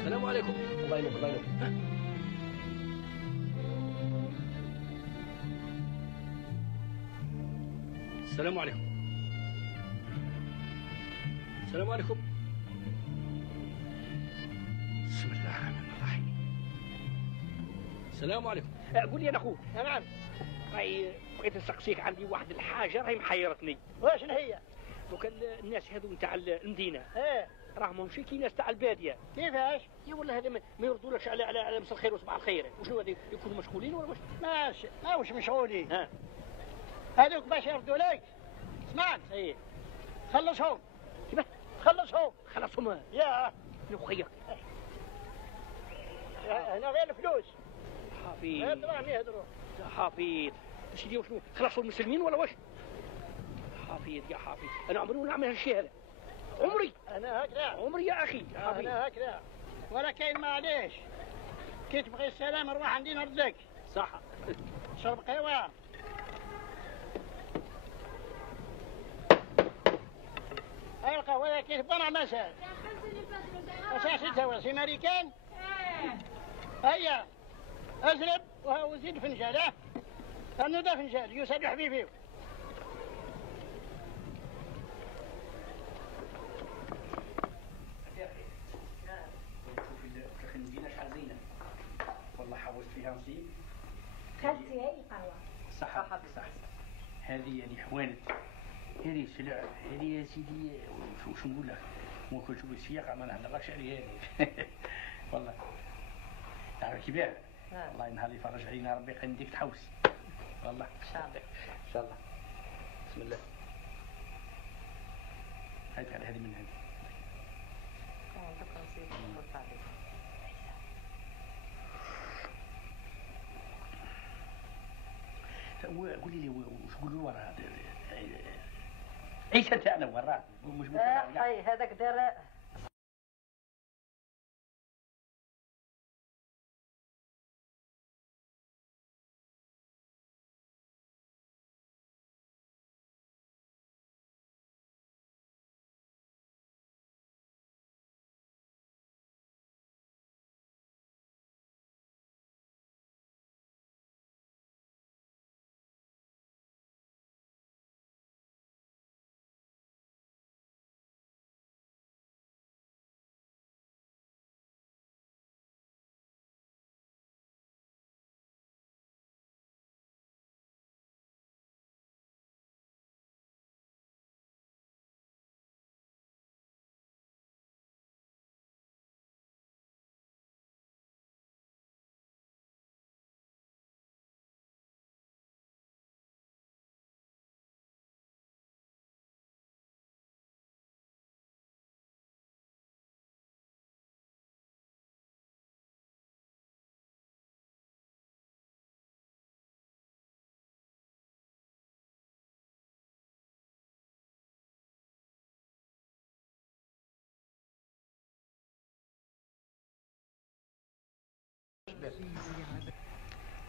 السلام عليكم. الله ينور الله ينور. السلام عليكم. السلام عليكم. بسم الله الرحمن الرحيم. السلام عليكم. قول لي انا اخوك. نعم. راهي بغيت نسقسيك، عندي واحد الحاجه راهي محيرتني. واش هي؟ دوك الناس هذو نتاع المدينه ايه راهم ماشي كي ناس تاع الباديه. كيفاش؟ يا والله هذا ما يردولكش على مساء الخير وصباح الخير. وشنو هذا يكونوا مشغولين ولا واش؟ ماهوش مشغولين. ها هذوك باش يردوا لك. اسمعني. ايه خلصهم. كيفاه؟ خلصهم. يا خويا هنا غير الفلوس. حفيظ يهضروا حفيظ سيدي. وشنو خلصوا المسلمين ولا واش؟ حفيظ يا حفيظ انا عمري ما نعمل هالشيء هذا. انا هكذا عمري يا اخي. انا هكذا ولا كاين معليش. كي تبغي السلام نروح عندي نردك. صح. شرب قهوه. هاي القهوه كي تبغى مساء اساسي تسوى امريكان. هيا ازرب وزيد فنجان. انا ده فنجان يسعد حبيبي. والله حاولت فيها نصيب. خالتي هاي القهوة. صح. هذه يعني حوانت، هذه سلع، هذه يا سيدي وش نقول لك؟ ممكن تشوف السياقة ما نهضرلكش عليها هذه. والله تعرف كيفاه؟ والله نهار يفرج علينا ربي يديك تحوس. والله ان شاء الله ان شاء الله. بسم الله. هاي على هذه من هذه. قولي لي وش يقولوا وراه عيسى تاعنا وراه مش اي هذاك دار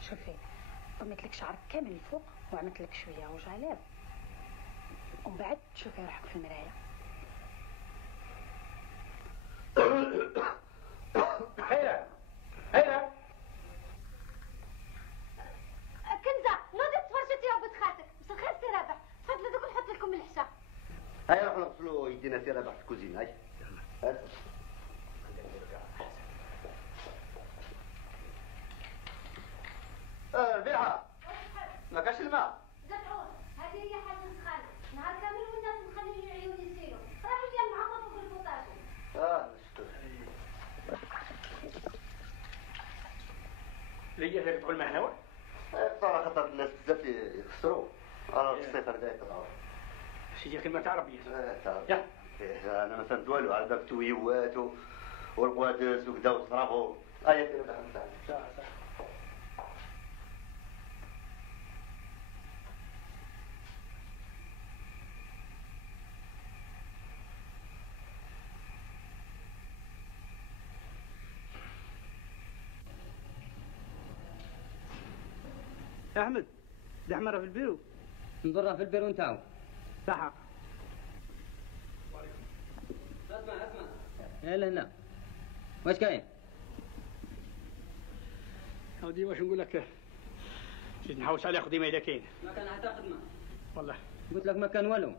شوفي طميت لك شعرك كامل الفوق وعملت لك شويه وجعلاب ومن بعد تشوفي روحك في المرايه. هيا كنزه نوضي تفرجتي يا بنت خالتك. مساء الخير سي رابح. تفضلوا دوك نحط لكم العشاء. هيا نروحوا نغسلوا يدينا سي رابح في الكوزينه. هاي بيعها ما كاش الماء. قطعوه. هذه هي اللي تقول معنا هو طبعا خاطر الناس بزاف يخسروا انا في الصيف هذاك سيدي كلمة عربية يا انا ما فهمت والو على بالك تويوات والقوادس وكذا وصرافو هيا كلمة صح يا احمد دي حمرة في البيرو نضرها في البيرو نتاعو صح اسمع يا لهنا واش كاين؟ ودي واش نقول لك زيد نحوس على خديمه اذا كاين ما كان حتى خدمه والله قلت لك ما كان والو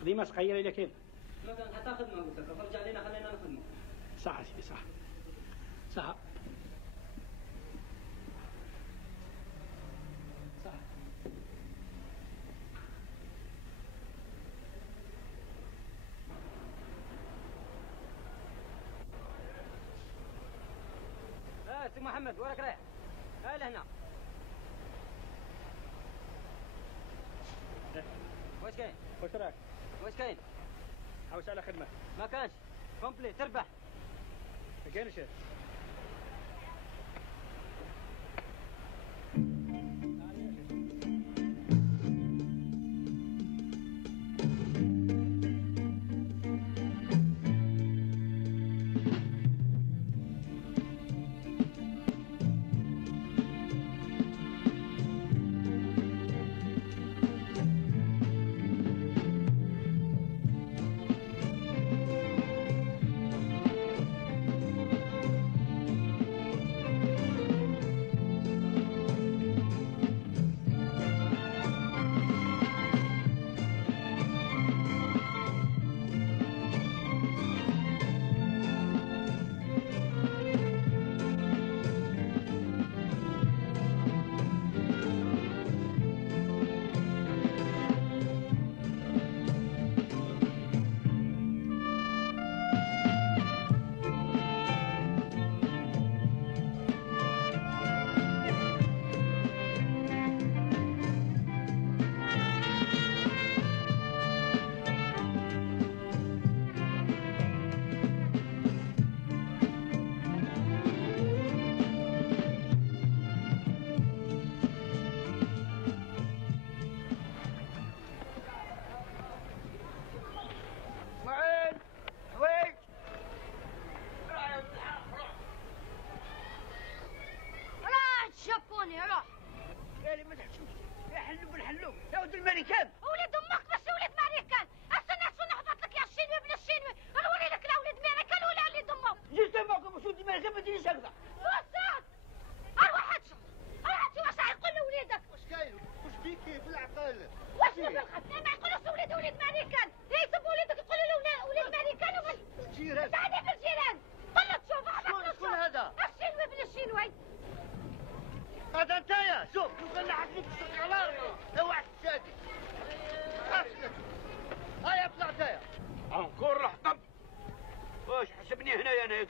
خديمه صغيره اذا كاين ما كان حتى خدمه قلت لك فرج علينا خلينا نخدموا صح سيدي صح سي محمد وراك رايح لهنا واش كاين؟ واش راك؟ واش كاين؟ حوس على خدمه ما كانش كومبلي تربح ما كاينش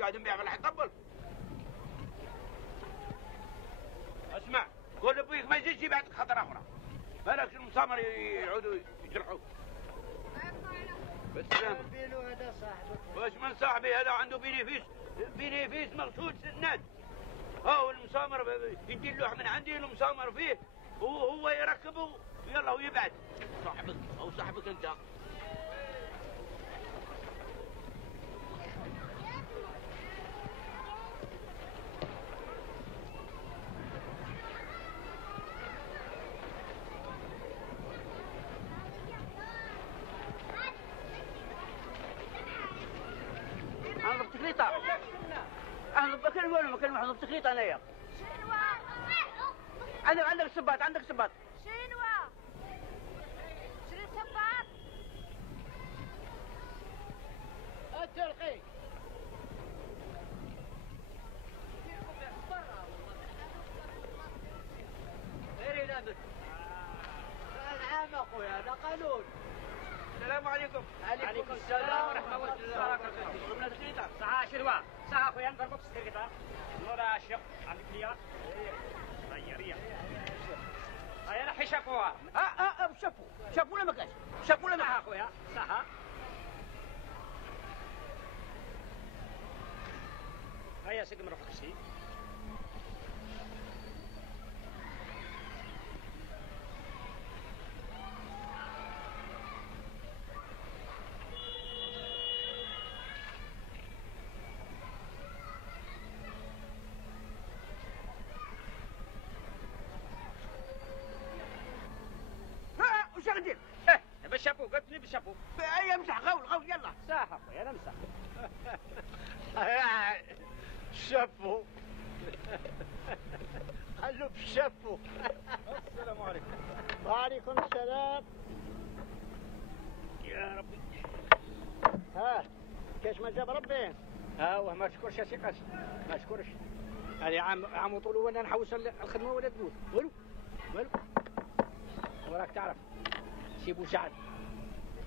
قاعد نبيع في الحطبل. اسمع قول لابويك ما يجيش يبعدك خطر اخرى بالك المسامر يعودوا يجرحوك. بالسلامة. واش من صاحبي هذا عنده بينيفيس مغسول سناد. هو المسامر يدي اللوح من عندي المسامر فيه وهو يركبه ويلا ويبعد. صاحبك او صاحبك انت. انا ضبط تكليطه. انا ضبط كل وين مكان واحد ضبط تكليطه انايا. عندك صباط عندك صباط. شنو؟ شري صباط؟ الترقي. غيري لابس. العام اخويا هذا قانون. السلام عليكم. عليكم السلام ورحمة الله وبركاته. من الخليطة. ساعة شروة. ساعة أخويا نضربك في الخليطة. نور عاشق عندك ليا. شافوا ولا ما كانش؟ شافوا ولا ما كانش؟ اخويا صح. هيا سيدي من روحك شي. وش غندير؟ بالشابو قلت لي بالشابو. اي امسح غول يلا. صح اخويا انا امسح. شابو. خلوا بالشابو. السلام عليكم. وعليكم السلام. يا ربي. ها كاش ما جاب ربي؟ ها ما تشكرش يا سي قاسم، ما تشكرش. هذه عام وطول وانا نحوس الخدمه ولا تقول والو. وراك تعرف سيبو سعد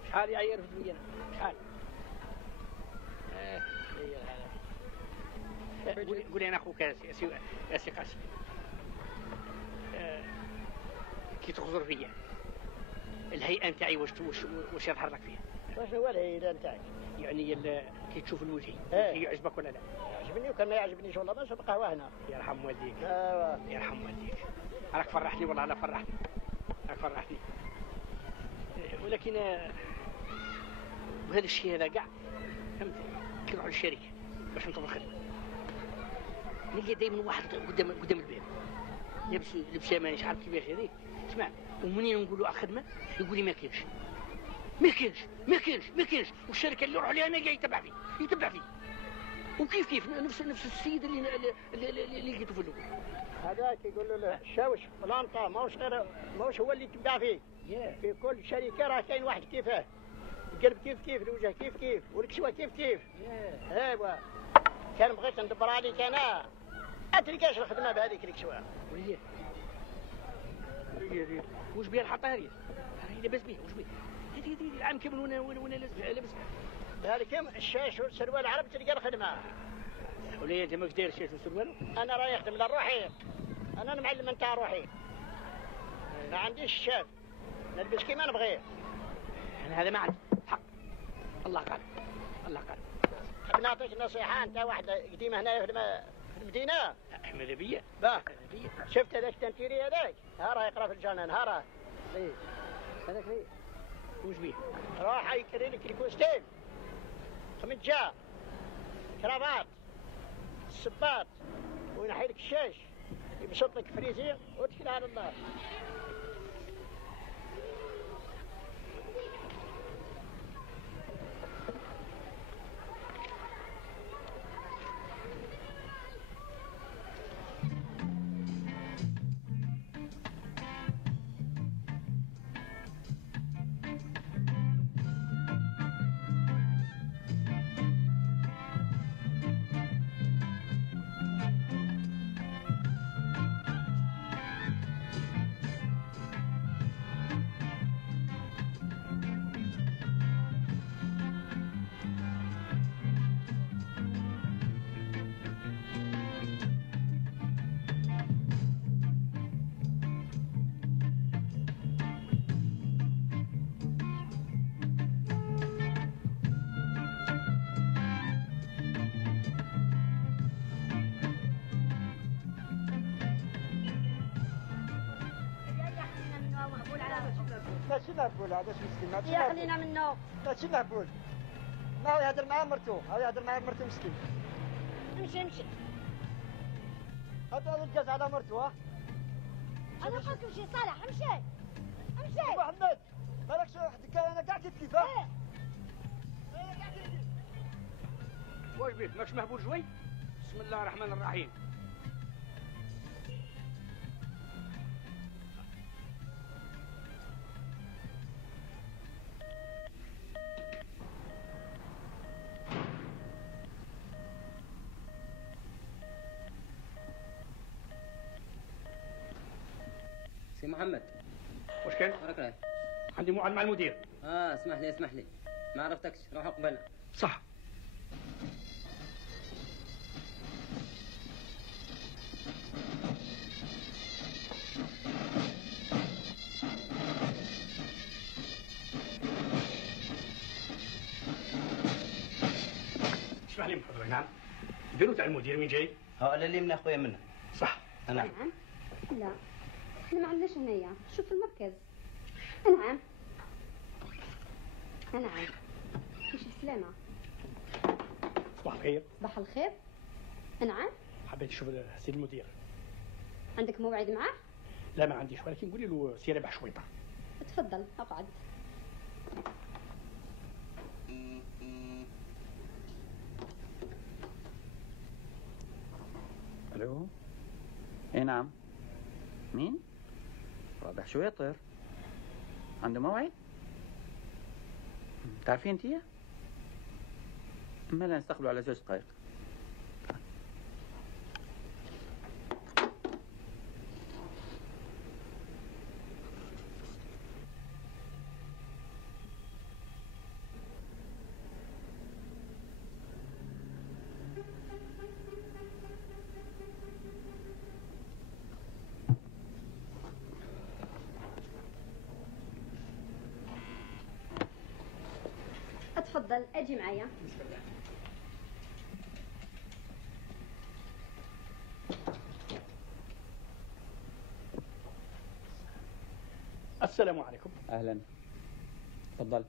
شحال يعير في الدنيا شحال. قولي انا اخوك يا سي قاسم. كي تخزر فيا الهيئه نتاعي واش يظهر لك فيها؟ واش هو الهيئه نتاعي؟ يعني كي تشوف الوجه يعجبك ولا لا؟ يعجبني، وكان ما يعجبنيش والله ما نشرب قهوه هنا. يرحم والديك. يرحم والديك. راك فرحتني والله، لا فرحتني. راك فرحتني. ولكن وهذا الشيء هذا كاع فهمت كي نروح للشركه باش نطلب الخدمه نلقى دائما واحد قدام الباب لبس ماني عارف كيفاش هذيك. اسمع، ومنين نقولوا على الخدمه يقول لي ما كاينش والشركه اللي نروح لها انا قاعد يتبع فيه وكيف نفس السيد اللي لقيته في الاول هذاك يقولوا له الشاوش فلانطا ماهوش هو اللي يتبع فيه. في كل شركه راه كاين واحد كيفاه، القلب كيف الوجه كيف والكشوه كيف. ايوا كان بغيت ندبر عليك انا ما تلقاش الخدمه بهذيك الكشوه. وهي واش بها الحطه هذه لاباس بها؟ واش بها هذه العام كامل وانا لابس ذلك الشاش والسروال عرب تلقى الخدمه. وليه انت ماكش داير الشاش والسروال؟ انا راه يخدم لروحي، انا المعلم نتاع روحي، ما عنديش الشاف نلبس كيما نبغي. يعني هذا ما عندي حق. الله قال حاب نعطيك نصيحه، انت واحد قديمه هنايا في المدينه احمد بيه شفت هذاك التنتيري هذاك ها راه يقرا في الجنان ها راه هذاك ليه واش بيه؟ راح يكري لك الكوستيم خمجه كرافات السباط وينحي لك الشاش يبسط لك فريزير وتكل على الله. ماشي لهبول هذا مسكين يا خلينا منه ماشي لهبول ما هو يهدر مع مرتو مسكين. امشي هذا الجاز على مرتو. ها انا قلت امشي صالح امشي محمد مالكش واحد انا قاعد كيف واش بيك ماكش مهبول شوي؟ بسم الله الرحمن الرحيم. سي محمد واش كان؟ راك عندي موعد مع المدير. اسمح لي ما عرفتكش، روح قبل. صح. نعم. البيرو تاع المدير وين جاي؟ ها انا اللي من اخويا منه. صح. نعم. لا احنا ما عندناش هنايا، شوف في المركز. نعم. نعم. كيش السلامة؟ صباح الخير. صباح الخير. نعم. حبيت نشوف السيد المدير. عندك موعد معاه؟ لا ما عنديش، ولكن قولي له سير ربح شويطة. تفضل اقعد. الو. اي نعم. مين؟ رابح شويطر. عنده موعد؟ تعرفين انتيه؟ مالا نستقبلوا على 2 دقائق. اتفضل اجي معايا. بسم الله. السلام عليكم. اهلا. تفضل.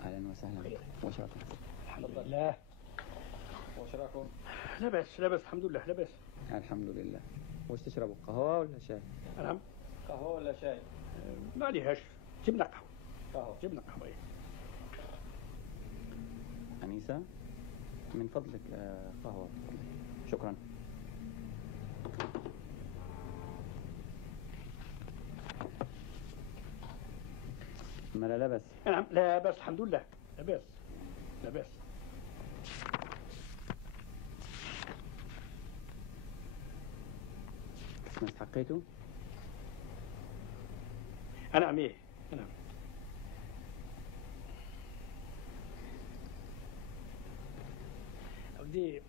اهلا وسهلا. وش راكم؟ الحمد لله. وش راكم؟ لا بأس لا بأس الحمد لله لا بأس. الحمد لله. وش تشربوا؟ قهوة ولا شاي؟ نعم. قهوة ولا شاي؟ ما عليهاش، جبنا قهوة. قهوة. جبنا قهوة. أنيسة من فضلك قهوة. شكرا. ما لا بأس. نعم لا بأس الحمد لله لا بأس لا بأس. ما استحقيتوا؟ نعم ايه نعم. ودي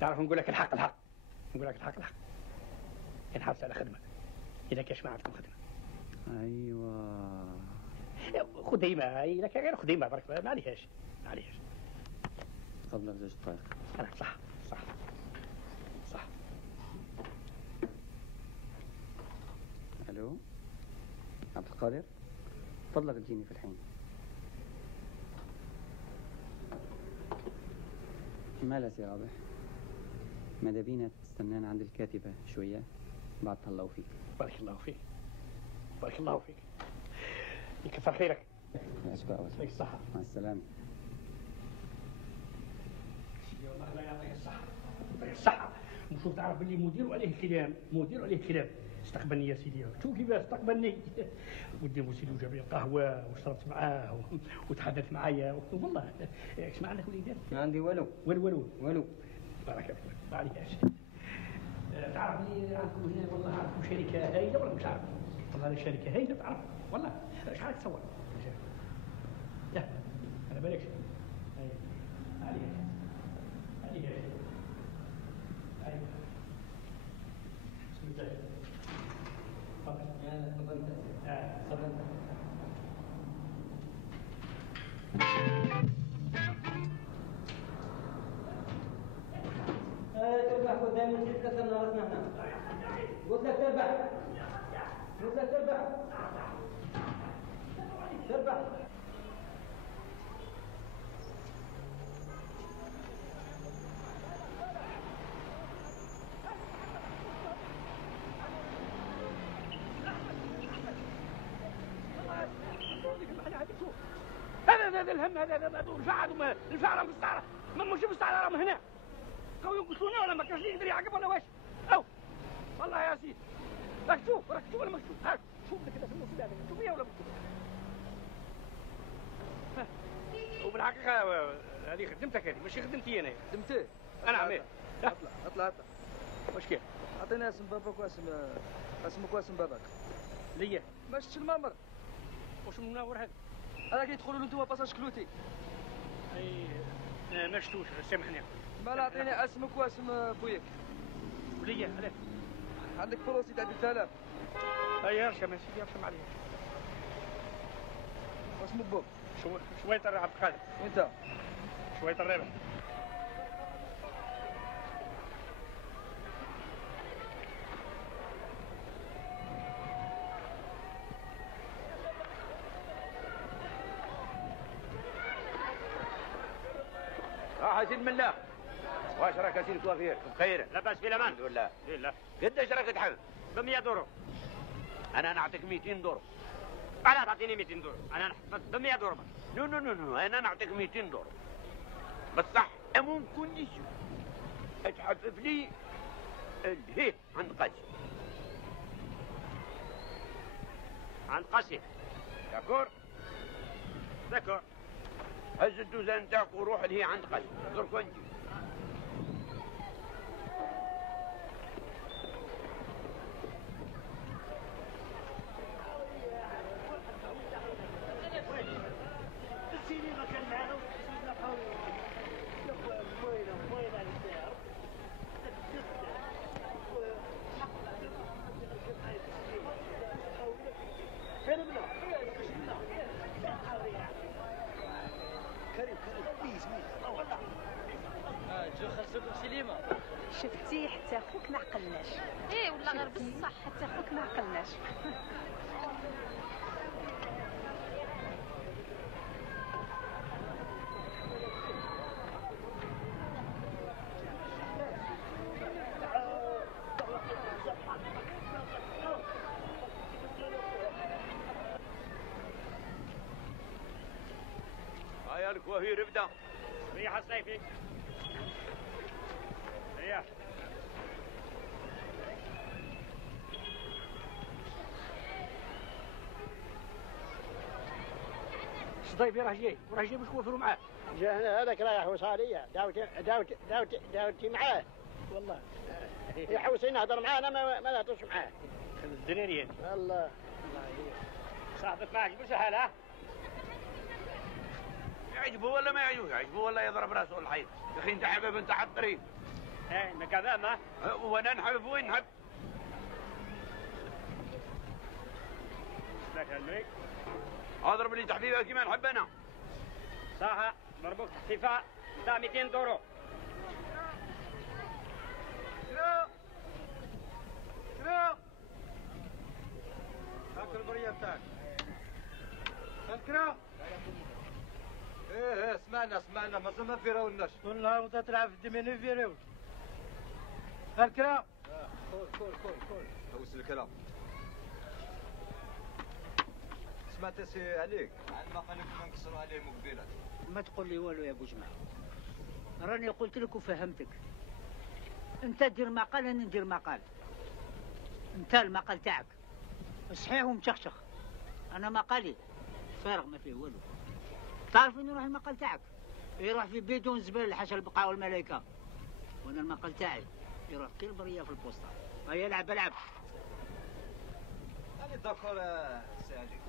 تعرف نقول لك الحق الحق، نقول لك الحق الحق. نحافظ على خدمة إذا كاش ما عندكم خدمة. أيوة. خديمة إذا كان غير خديمة برك ما عليهاش ما عليهاش. تفضل 2 دقائق. صح صح صح. ألو عبد القادر، فضلك تجيني في الحين. مالا سي رابح؟ ماذا بينا تستنانا عند الكاتبة شوية بعد طلعوا فيك. بارك الله فيك بارك الله فيك. يكثر خيرك. يعطيك الصحة. مع السلامة. والله لا يعطيك الصحة. يعطيك الصحة. نشوف تعرف اللي مدير عليه الكلام، مدير عليه الكلام. استقبلني يا سيدي، شوف كيفاش استقبلني. ودي سيدي وجاب لي القهوة وشربت معاه وتحدث معايا والله. ايش ما عندك وليدات؟ ما عندي والو. والو. بارك الله فيك. ما عليهاش. تعرف لي عندكم هنا والله عندكم شركة هايلة ولا مش عارف؟ والله شركة هايلة تعرف والله. ايش حالك تصور؟ لا أنا بالك عليها بسم الله. تفضل. تفضل. تربح قدام المسجد كسرنا راسنا هنا. قلت لك تربح. قلت لك تربح. تربح. هذا الهم هذا الفعل مستعرة ما مش مستعرة راهم هنا قوي ينقصونا ولا ما كانش يقدر يعقب ولا واش او والله يا سيدي راك تشوف ولا ما تشوف هاك شوف كذا في الموسم هذا تشوفيه ولا ما تشوف وبالحقيقة هذه خدمتك هذه ماشي خدمتي انا خدمتي انا عمير اطلع واش كاين اعطينا اسم باباك اسمك واسم باباك ليا ما شفتش المامر واش منور هذا انا كيدخلوا له انتم باساج كلوتي اي ما شفتوش سامحني ما اعطيني اسمك واسم بويك وليا علاه عندك فلوسي تاع 3000 اي ارشم يا سيدي ارشم عليها واسم بوك شوية الرابح عبد القادر. وانت؟ شوية الرابح. حسين من الله. واش راك سير كوافير بخير؟ لاباس في الامان. الحمد لله. لله. قداش راك تحب؟ ب 100 دورو. انا نعطيك 200 دورو. انا تعطيني 200 دورو، انا نحفظ ب 100 دورو. نو نو نو نو، انا نعطيك 200 دورو. بصح امون كونديسيون. تحفف لي الهي عند قاسي. عند قاسي. داكور؟ داكور. هز الدوزان نتاعك وروح لهي عند قاسي، درك وانت. شفتي حتى خوك ما عقلناش. ايه والله غير بصح حتى خوك ما عقلناش. هيا الكوافير ابدا. ريح الصيفي. ريح. الضيف راه جاي باش يوفروا معاه. هذاك رايح وصالية داوتي معاه والله. يحوسني نهضر معاه انا ما نهضرش معاه. الدنيا الله صاحبك ما عجبوش حالها. يعجبه ولا ما يعجبه؟ يعجبه ولا يضرب راسه الحيط. يا اخي انت حبيب انت على الطريق. ايه ما كذا ما. وانا نحب وين نحب؟ لك الملك. اضرب لي تحفيفه كيما نحب انا. صح ضربوك تحفيفه تاع 200 دورو. شنو؟ هاك البريه بتاعك. الكرا؟ ايه سمعنا مازال ما فيراولناش. طول النهار وانت تلعب في الدميني فيراول. الكرا؟ كول حوس الكلام. سمعت سي عليك عندما قال لكم نكسروا عليه مقبلات. ما تقول لي والو يا ابو جماعه، راني قلت لك وفهمتك. انت دير مقال انا ندير مقال. انت المقال تاعك صحيح ومشخشخ، انا مقالي فارغ ما فيه والو. تعرف وين يروح المقال تاعك؟ يروح في بدون زبل حاشا البقاء والملائكه. وانا المقال تاعي يروح كل بريه في البوسطه. هيا العب العب. هاني داكور سي عليك.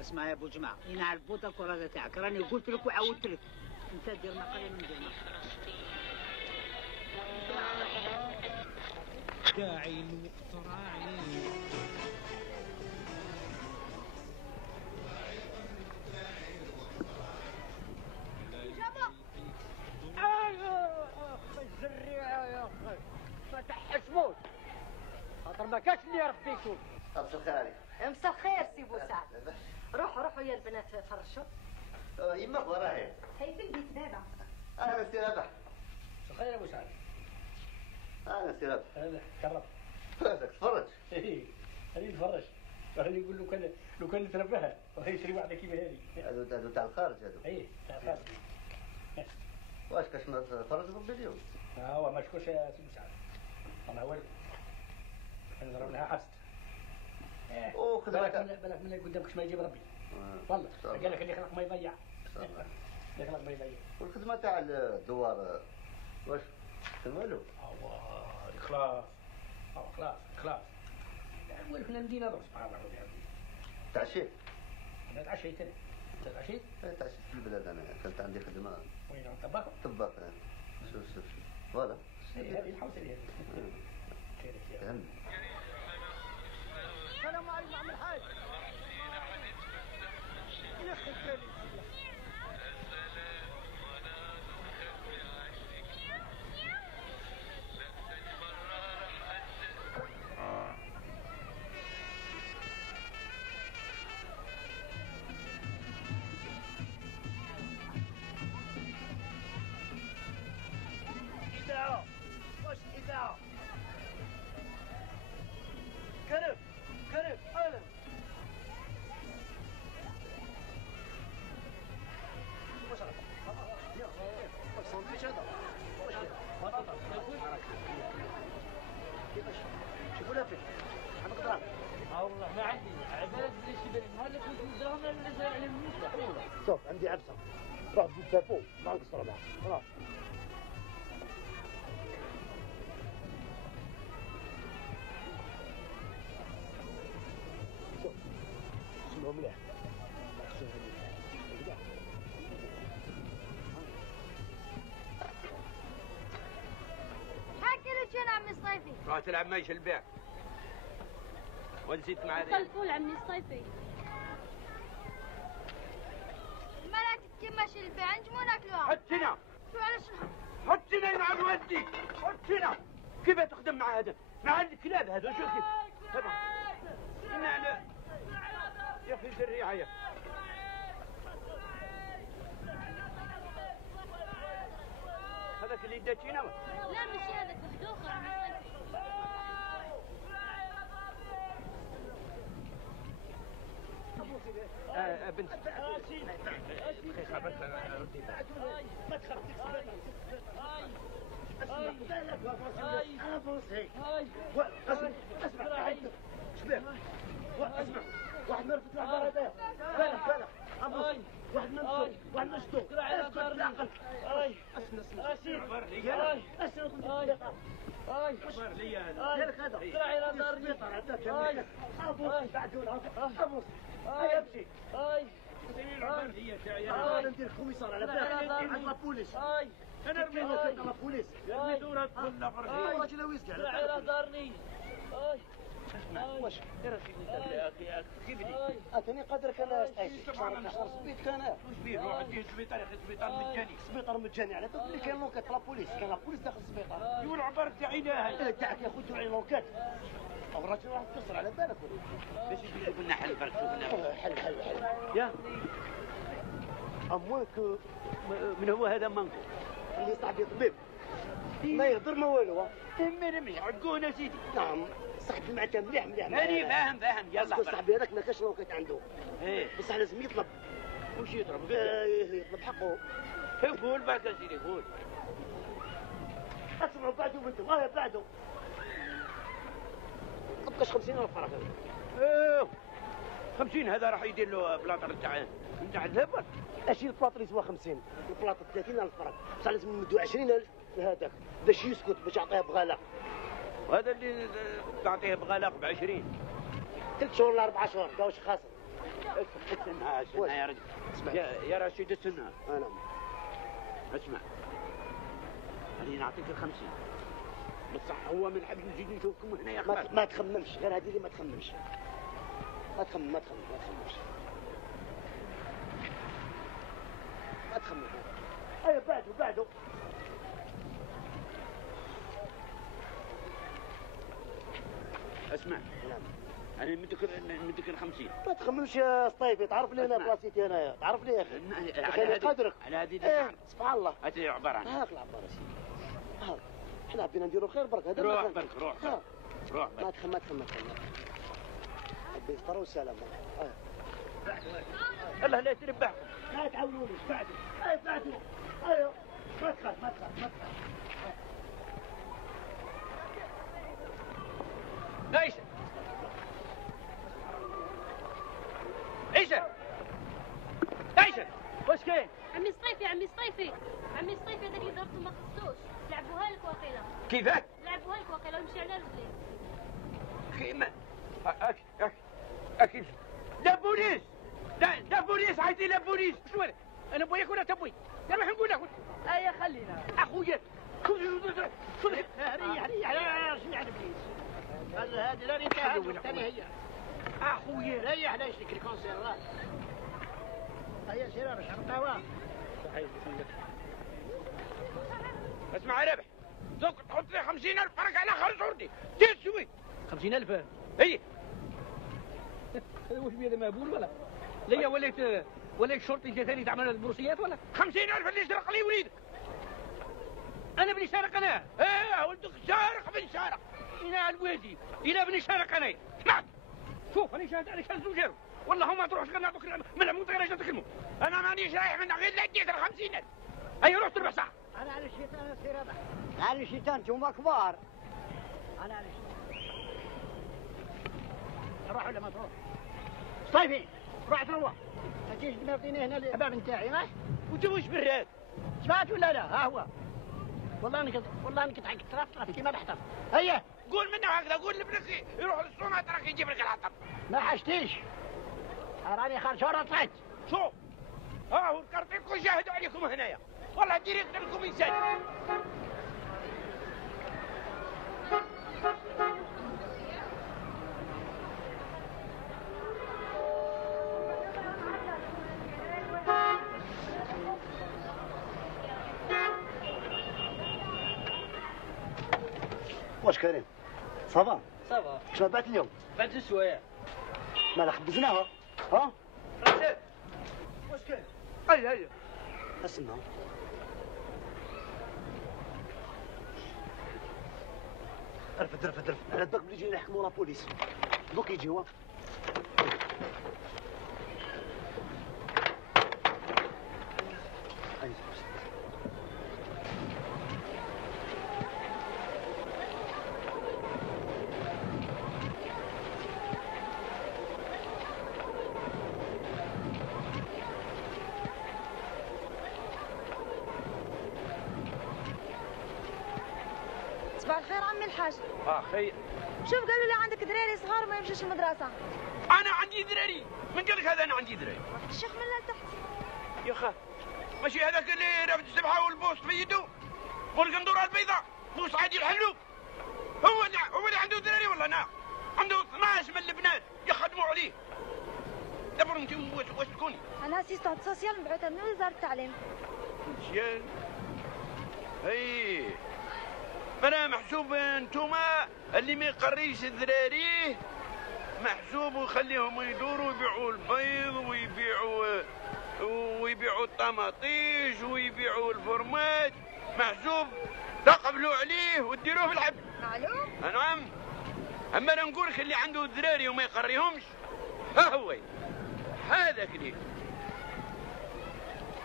اسمع يا ابو جماعه، انا على البوطه الكره تاعك، راني قلت لك وعاودت لك. انت دير مقال انا ندير مقال. داعي المقترعين. الزريعه يا اخي ما تحشموش خاطر ما كاش اللي يعرف فيكم. مساء الخير عليك. مساء الخير سي بوسعد. روحوا يا البنات فرشوا. يما وراهي. هي في البيت بابا. اهلا سي ربح. خير يا ابو سعد. اهلا سي ربح. هذا كرم. بدك تفرج. ايه هذه نتفرج. راني يقول لو كان نتربها وهي يشري واحده كيما هذه. هذو تاع الخارج هذو. ايه تاع الخارج. واش كاش ما تفرج ربي اليوم؟ هو ما شكوش يا سي مسعد. انا اول انا ضرب لها حست. بالك من اللي قدامك ما يجيب ربي. والله قال لك اللي خلق ما يضيع. اللي خلق ما يضيع. والخدمه تاع الدوار واش والو؟ خلاص خلاص. نقول لك ندينا نضرب سبحان الله. تعشيت؟ انا تعشيت انا. انت تعشيت؟ تعشيت في البلاد انا كانت عندي خدمه. وين طباخ؟ طباخ شوف فوالا. هذه الحوسه هذه. خير فهمت. السلام عليكم عم الحاج. إذاعة واش إذاعة كرب حالا واش واش صوتيش هذا واش كيفاش شوفوا لها فين عندك دراهم والله ما عندي عبالك بلي شي بالي نهار اللي كنت الدراهم اللي زال عليهم مستحيل شوف عندي عبسة روح جيب بابو ما نقصر معاه خلاص اسمعوا مليح حكي لي شنو عمي الصيفي روح تلعب مايش البيع ونسيت مع كل فول عمي الصيفي المرأة كيما شي البيع نجمو ناكلوها حط هنا شو علاش حط هنا يلعب ودي حط هنا كيف تخدم مع هذا مع الكلاب هذا شو كيف هنا يا اخي زي الرعايه هذاك اللي داتينا لا ماشي هذاك واحد اخر عمي الصيفي بنت دقيقة بس أنا ردي ما تخاف اسمع واحد ما رفت العبارة هذايا بالك واحد ما نشطو اسكت بالعقل ديالك هذا طلعي على دار السبيطار عندك ابوس بعدون ابوس هيا امشي انا ندير كوميسار على بالك عند لابوليس انا رميتك عند لابوليس رميتونا كلنا فرحين راجل ويسكي على دارني واش يا اخي كيف لي اتني قدرك انا نشرب سبيط كان واش بيه روح ندير السبيطار يا اخي السبيطار مجاني سبيطار مجاني على بالك كاين لونكات لابوليس كان لابوليس داخل السبيطار يقول العبار تاعي تاعك يا خويا توعي لونكات الراجل راح تكسر على بالك باش يجيب لنا حل برك شوف لنا حل يا اموالك من هو هذا مانكو اللي صاحبي طبيب ما يهضر ما والو رمي عقونا سيدي نعم صاحبي معناتها مليح هاني فاهم يلا صاحبي هذاك ما كاش لونكات عنده بصح لازم يطلب وش يطلب يطلب حقه قول برك يا سيدي قول اسمعوا بعدو بنتم بعدو تبقاش 50,000 فرق هذا 50 هذا راح يدير له بلاطر نتاع الذهب اشي البلاطر يسوى 50 البلاطر 30,000 فرق بصح لازم نمدو 20,000 لهذاك باش يسكت باش يعطيها بغلاق وهذا اللي تعطيه بغلاق ب20 3 شهور ل 4 شهور كاوش خاسر استنى يا رجل اسمع يا رشيد استنى انا اسمع خليني نعطيك ال50 بصح هو من حب نجي نشوفكم هنا يا اخي ما تخممش غير هذه اللي ما تخممش ما تخممش ايوه بعده اسمع انا مدك ال 50 ما تخممش يا سطيفي تعرف لي انا بلاصتي هنايا تعرف لي يا اخي خلي قدرك على هذه سبحان الله هذه عباره عن هاك العباره سيدي احنا بدنا نديروا خير برك هذا روح برك روح ما تخمم ربي يستر والسلام الله لا يتربحكم لا تعاونوني بعدوا ايوه ما تخاف ايش واش كاين عمي الصيفي هذاك اللي ضربته ما خصوش لعبوها لك واقيلا كيفاك لعبوها لك واقيلا ومشي على رجليه خيمة أكيد لا بوليس عايزين لا بوليس شو أنا بوياك ولا تبوي يا ما نقول لك ايا خلينا أخويا ريح شنو يعني بليز هذه لا ريتها هذه الثانية هي أخويا ريح ليش لك الكونسيرات هيا سير باش القهوه. صحيح اسمع يا ربح، دوك تحط لي 50,000 فرق على خرج عردي، دير شوي. 50,000 اي واش بيا مقبول ولا؟ ليا وليت شرطي انت ثاني تعمل البروسيات ولا؟ 50,000 اللي سرق لي وليدك. انا بني سارق انا؟ ايه ولدك سارق بن سارق. انا الوادي، انا بني سارق انا. سمعت؟ شوف انا شاد زوجيرو، والله ما تروحش نعطوك من عمود غير تكلموا. انا مانيش رايح من غير لا اديت ال 50,000. اي روح تربح صح. انا على الشيطان يا سي ربح. على الشيطان انتوما كبار. انا على الشيطان. تروح ولا ما تروح؟ صيفي روح تروح. ما تجيش تناطيني هنا الحباب نتاعي ها؟ وانت واش براد؟ سمعت ولا لا؟ ها هو. والله انك تحك ترفطرف كيما الحطب. هيا قول منه هكذا، قول لابنك يروح للصومعة تراك يجيب لك الحطب. ما حشتيش. راني خارج ورا طلعت. شوف ها هو الكرتيكو شاهدوا عليكم هنايا، والله ديريكت لكم انسان. واش كريم؟ صافا؟ صافا. شنو بعت اليوم؟ بعت السوايع. مالا خبزناها؟ ها؟ رشيد. واش كاين؟ هيا اسمع. رفد على بالك بلي يجيو يحكموا لا بوليس. دوك يجيو. صباح الخير عمي الحاج. خير. شوف قالوا لي عندك دراري صغار ما يمشيش المدرسة. أنا عندي دراري، من قال لك هذا أنا عندي دراري؟ الشيخ من لا تحت. يا خا ماشي هذاك اللي رافد السبحة والبوست في يده والقندورة البيضاء، بوست عادي الحلوب. هو اللي عنده دراري ولا أنا؟ عنده 12 من البنات يخدموا عليه. دابا أنت واش تكوني؟ أنا أسيستانت سوسيال مبعوثة من وزارة التعليم. مزيان. اي انا محسوب انتوما اللي ما يقريش ذراريه محسوب ويخليهم يدوروا يبيعوا البيض ويبيعوا الطماطيش ويبيعوا الفرمات، محسوب تقبلوا عليه وتديروه في الحبل. معلوم؟ نعم. اما انا نقول لك اللي عنده ذراري وما يقريهمش ها هو هذاك ليه.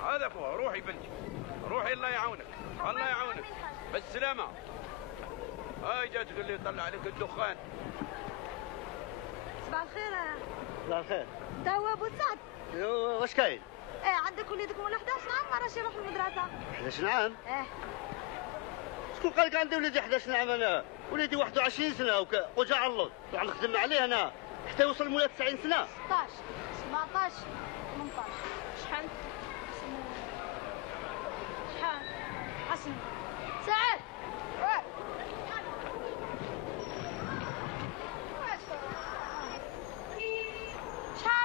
هذا هو. روحي بنتي روحي، الله يعاونك الله يعاونك. بالسلامة. هاي جاتك اللي يطلع عليك الدخان. صباح الخير. صباح الخير. انت هو ابو سعد؟ واش كاين؟ ايه عندك وليدك من 11 عام ما راش يروح المدرسة. 11 عام؟ ايه. شكون قال لك عندي وليدي 11 عام؟ انا وليدي 21 سنة وجا الله نخدم عليه انا حتى يوصل مولا 90 سنة. 16 17 18. شحال؟ شحال؟ حسن. سعد. شحال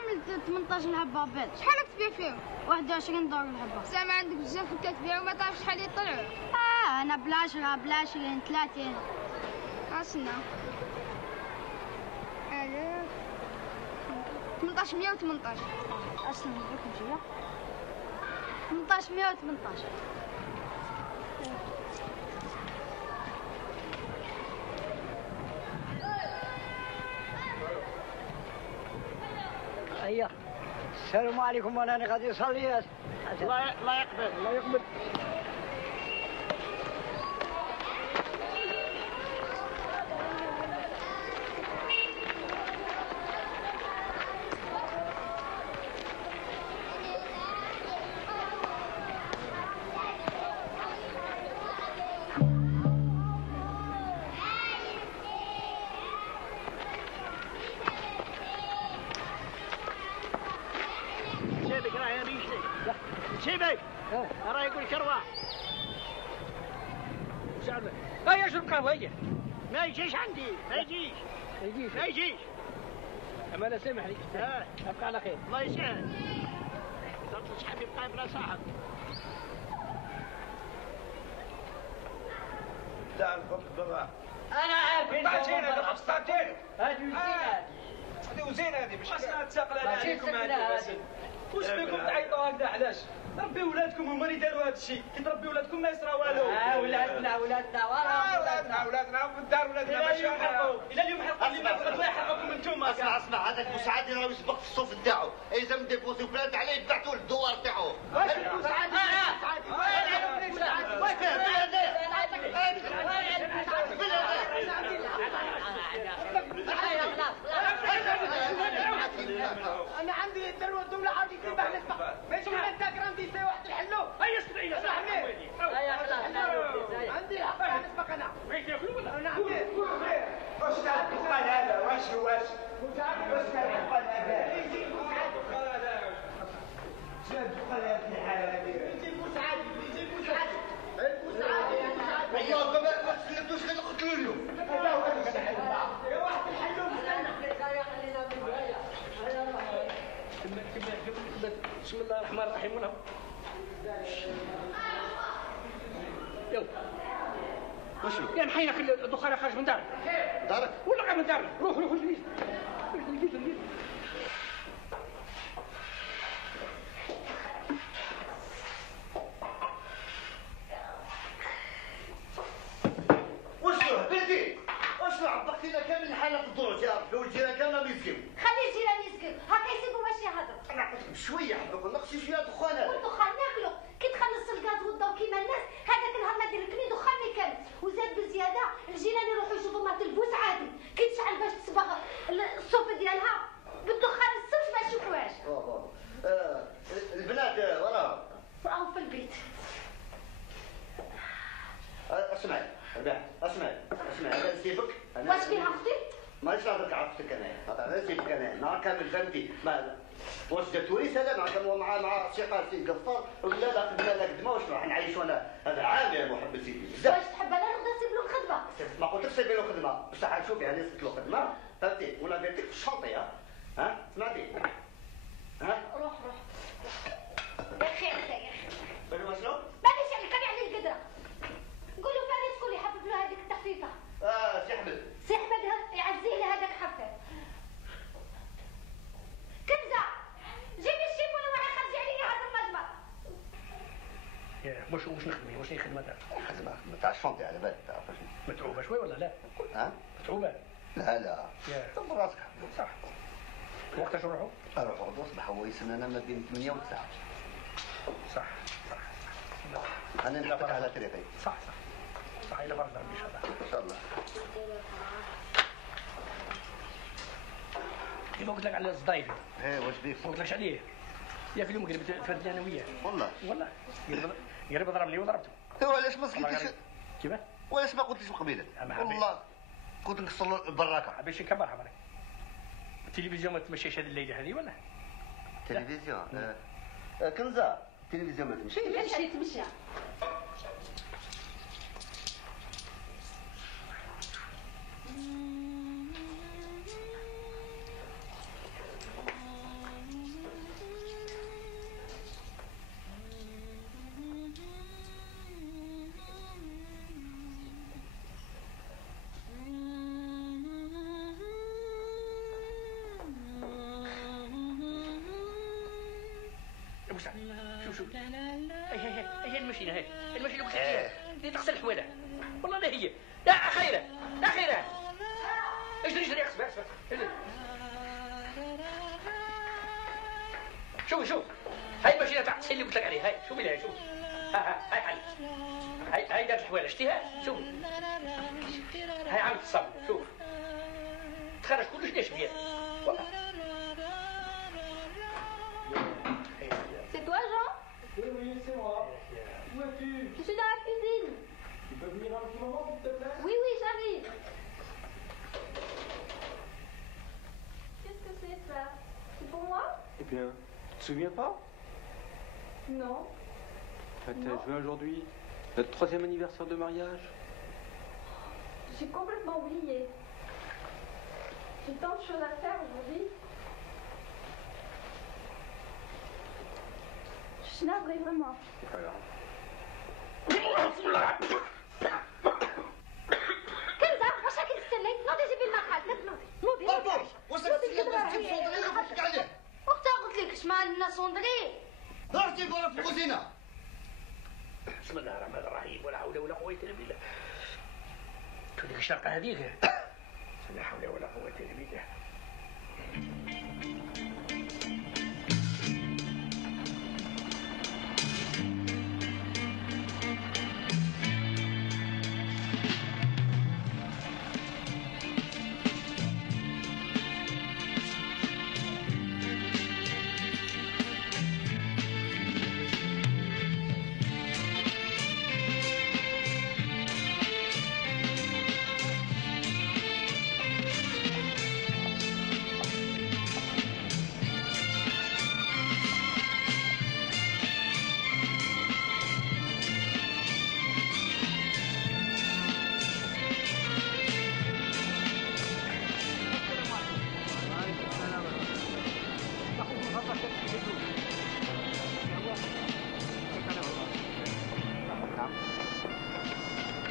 عملت 18 حبة بيض؟ شحال تبيع فيهم؟ 21 دولار الحبة. سامع عندك بزاف كتبيع وما تعرفش شحال يطلعوا. انا ب10 ب20 30. اسنا 1818. اسنا نجيكم شوية. 1818. هيا السلام عليكم. وانا غادي نصلي. الله يقبل الله يقبل. شيبك راه يقول كروه. هيا اشرب قهوه هيا. ما يجيش عندي ما يجيش ما يجيش. اما انا سامح لي. ابقى على خير. الله يسهل. شحال يبقى بلا صاحب. لا نحط بابا. انا عارف قطعتين هذا قطعتين. هذه وزينه. هذه وزينه هذه مش خاصنا تساقلنا عليكم هذه. واش بكم تعيطوا هكذا علاش؟ ربي ولادكم هما اللي داروا هذا الشيء، كي تربي ولادكم ما يصرى والو. ولادنا ولادنا في الدار ولادنا ماشي حقوا. الى اليوم حقوا اللي ما يحقكم انتم. اسمع هذاك مساعد راه يسبق في الصوف نتاعو، اذا مديبوزي بلاد عليه يبعثوا للدوار تاعو. واش مساعد؟ انا عندي الدروه الدوله عادي تبع نسبه ماشي انت كرامتي سي واحد الحلو هيا اسمعي يا صاحبي عندي الحق نسبق انا انا عندي واش هذا الدخان هذا واش هذا الدخان هذا يجي والله ما تسلمتوش غير نقتلوا اليوم. يا واحد الحلو بسم الله الرحمن الرحيم. ولا يلا وشنو؟ يا محينا خلي الدخان خارج من دارك. دارك؟ ولا غير من دارك. روح الجليس. الجليس. وشنو هبلتي؟ وشنو عبقتينا كامل الحالة في الدور يا ربي والجيران كاملين يسقيو. خلي الجيران يسكت هكا يسيبوا باش يهضروا. انا قلت لك شوية حبك نقصي شوية دخان هذا. والدخان ناكلو كي تخلص الغاز والضو كيما الناس هذاك النهار ما دير لك دخان ما كان وزاد بزيادة الجيران يروحوا يشوفوا ما تلبوس عادي كي تشعل باش تصبغ الصوف ديالها بالدخان الصبح ما تشوفوهاش. البنات وراهم في البيت. اسمعي اسمعي انا نسيبك. واش فيها اختي؟ مانيش نعطيك عرفتك انا نسيبك انا نهار كامل فهمتي ما واش جا توريس هذا مع شي قاسي قفار ولا لا خدمه لا خدمه واش راح نعيشوا انا هذا عام يا محمد سيدي بزاف. واش تحب انا نقدر نسيب له الخدمه؟ ما قلت لك سيبي له خدمه بصح شوفي يعني سبت له خدمه فهمتي ولا قلت لك في الشنطه ها سمعتي روح يا اخي انت يا اخي بلو شنو؟ مانيش عليك كان عليه القدره قولوا فارس قولي حفظ له هذيك التخفيفه. سي احمد سي احمد يعزيه له هذاك حفظ. كنزه جيبي الشيفون وانا خرجي عليا هذا المجمر. واش نخدمي واش هي خدمه تاعك؟ خدمه تاع الشنطه على بالك تعرف متعوبه شوي ولا لا؟ متعوبه؟ لا طب راسك صح. وقتاش نروحوا؟ نروحوا غدوه الصباح هو يسنانا ما بين 8 و 9. صح انا نحطك على طريقي. صح الى برد ربي ان شاء الله. كيما قلت لك على الصدايف. واش بيك؟ ما قلتلكش عليه. يا في اليوم قريب فردني انا وياه. والله قريب ضربني وضربته. علاش ما سكتيش؟ كيفاه؟ وعلاش ما قلتليش من قبيله؟ والله كنت نكسر له البراكه. باش نكبرها بالك. التلفزيون ما تمشيش هذه الليله هذه ولا؟ التلفزيون كنزه التلفزيون ما تمشيش. تمشي. شوف هي المشينه هي المشينه قلت لك اللي تغسل الحواله والله لا هي لا خيره اجري اصبر شوف هاي المشينه تاع التسخين اللي قلت لك عليها هاي شوفي لها شوف هاي حل هاي دارت الحواله شتيها شوف هاي عملت الصابون شوف تخرج كلش ليش فيها C'est toi, Jean? Oui, c'est moi. Où es-tu? Je suis dans la cuisine. Tu peux venir un petit moment, s'il te plaît? Oui, j'arrive. Qu'est-ce que c'est ça? C'est pour moi? Eh bien, tu te souviens pas? Non. Tu as joué aujourd'hui, notre 3e anniversaire de mariage. J'ai complètement oublié. J'ai tant de choses à faire aujourd'hui. شنو بغي فريمون؟ بسم الله. كنزة واش راكي تستني؟ نوضي جيبي الماء خالتك نوضي. بابا واش راكي عليه؟ وقتها قلت لك شمال لنا صندري. ضربتي برا في الكوزينه. بسم الله الرحمن الرحيم ولا حول ولا قوة إلا بالله. شو ديك الشرقة هذيك؟ لا حول ولا قوة إلا بالله.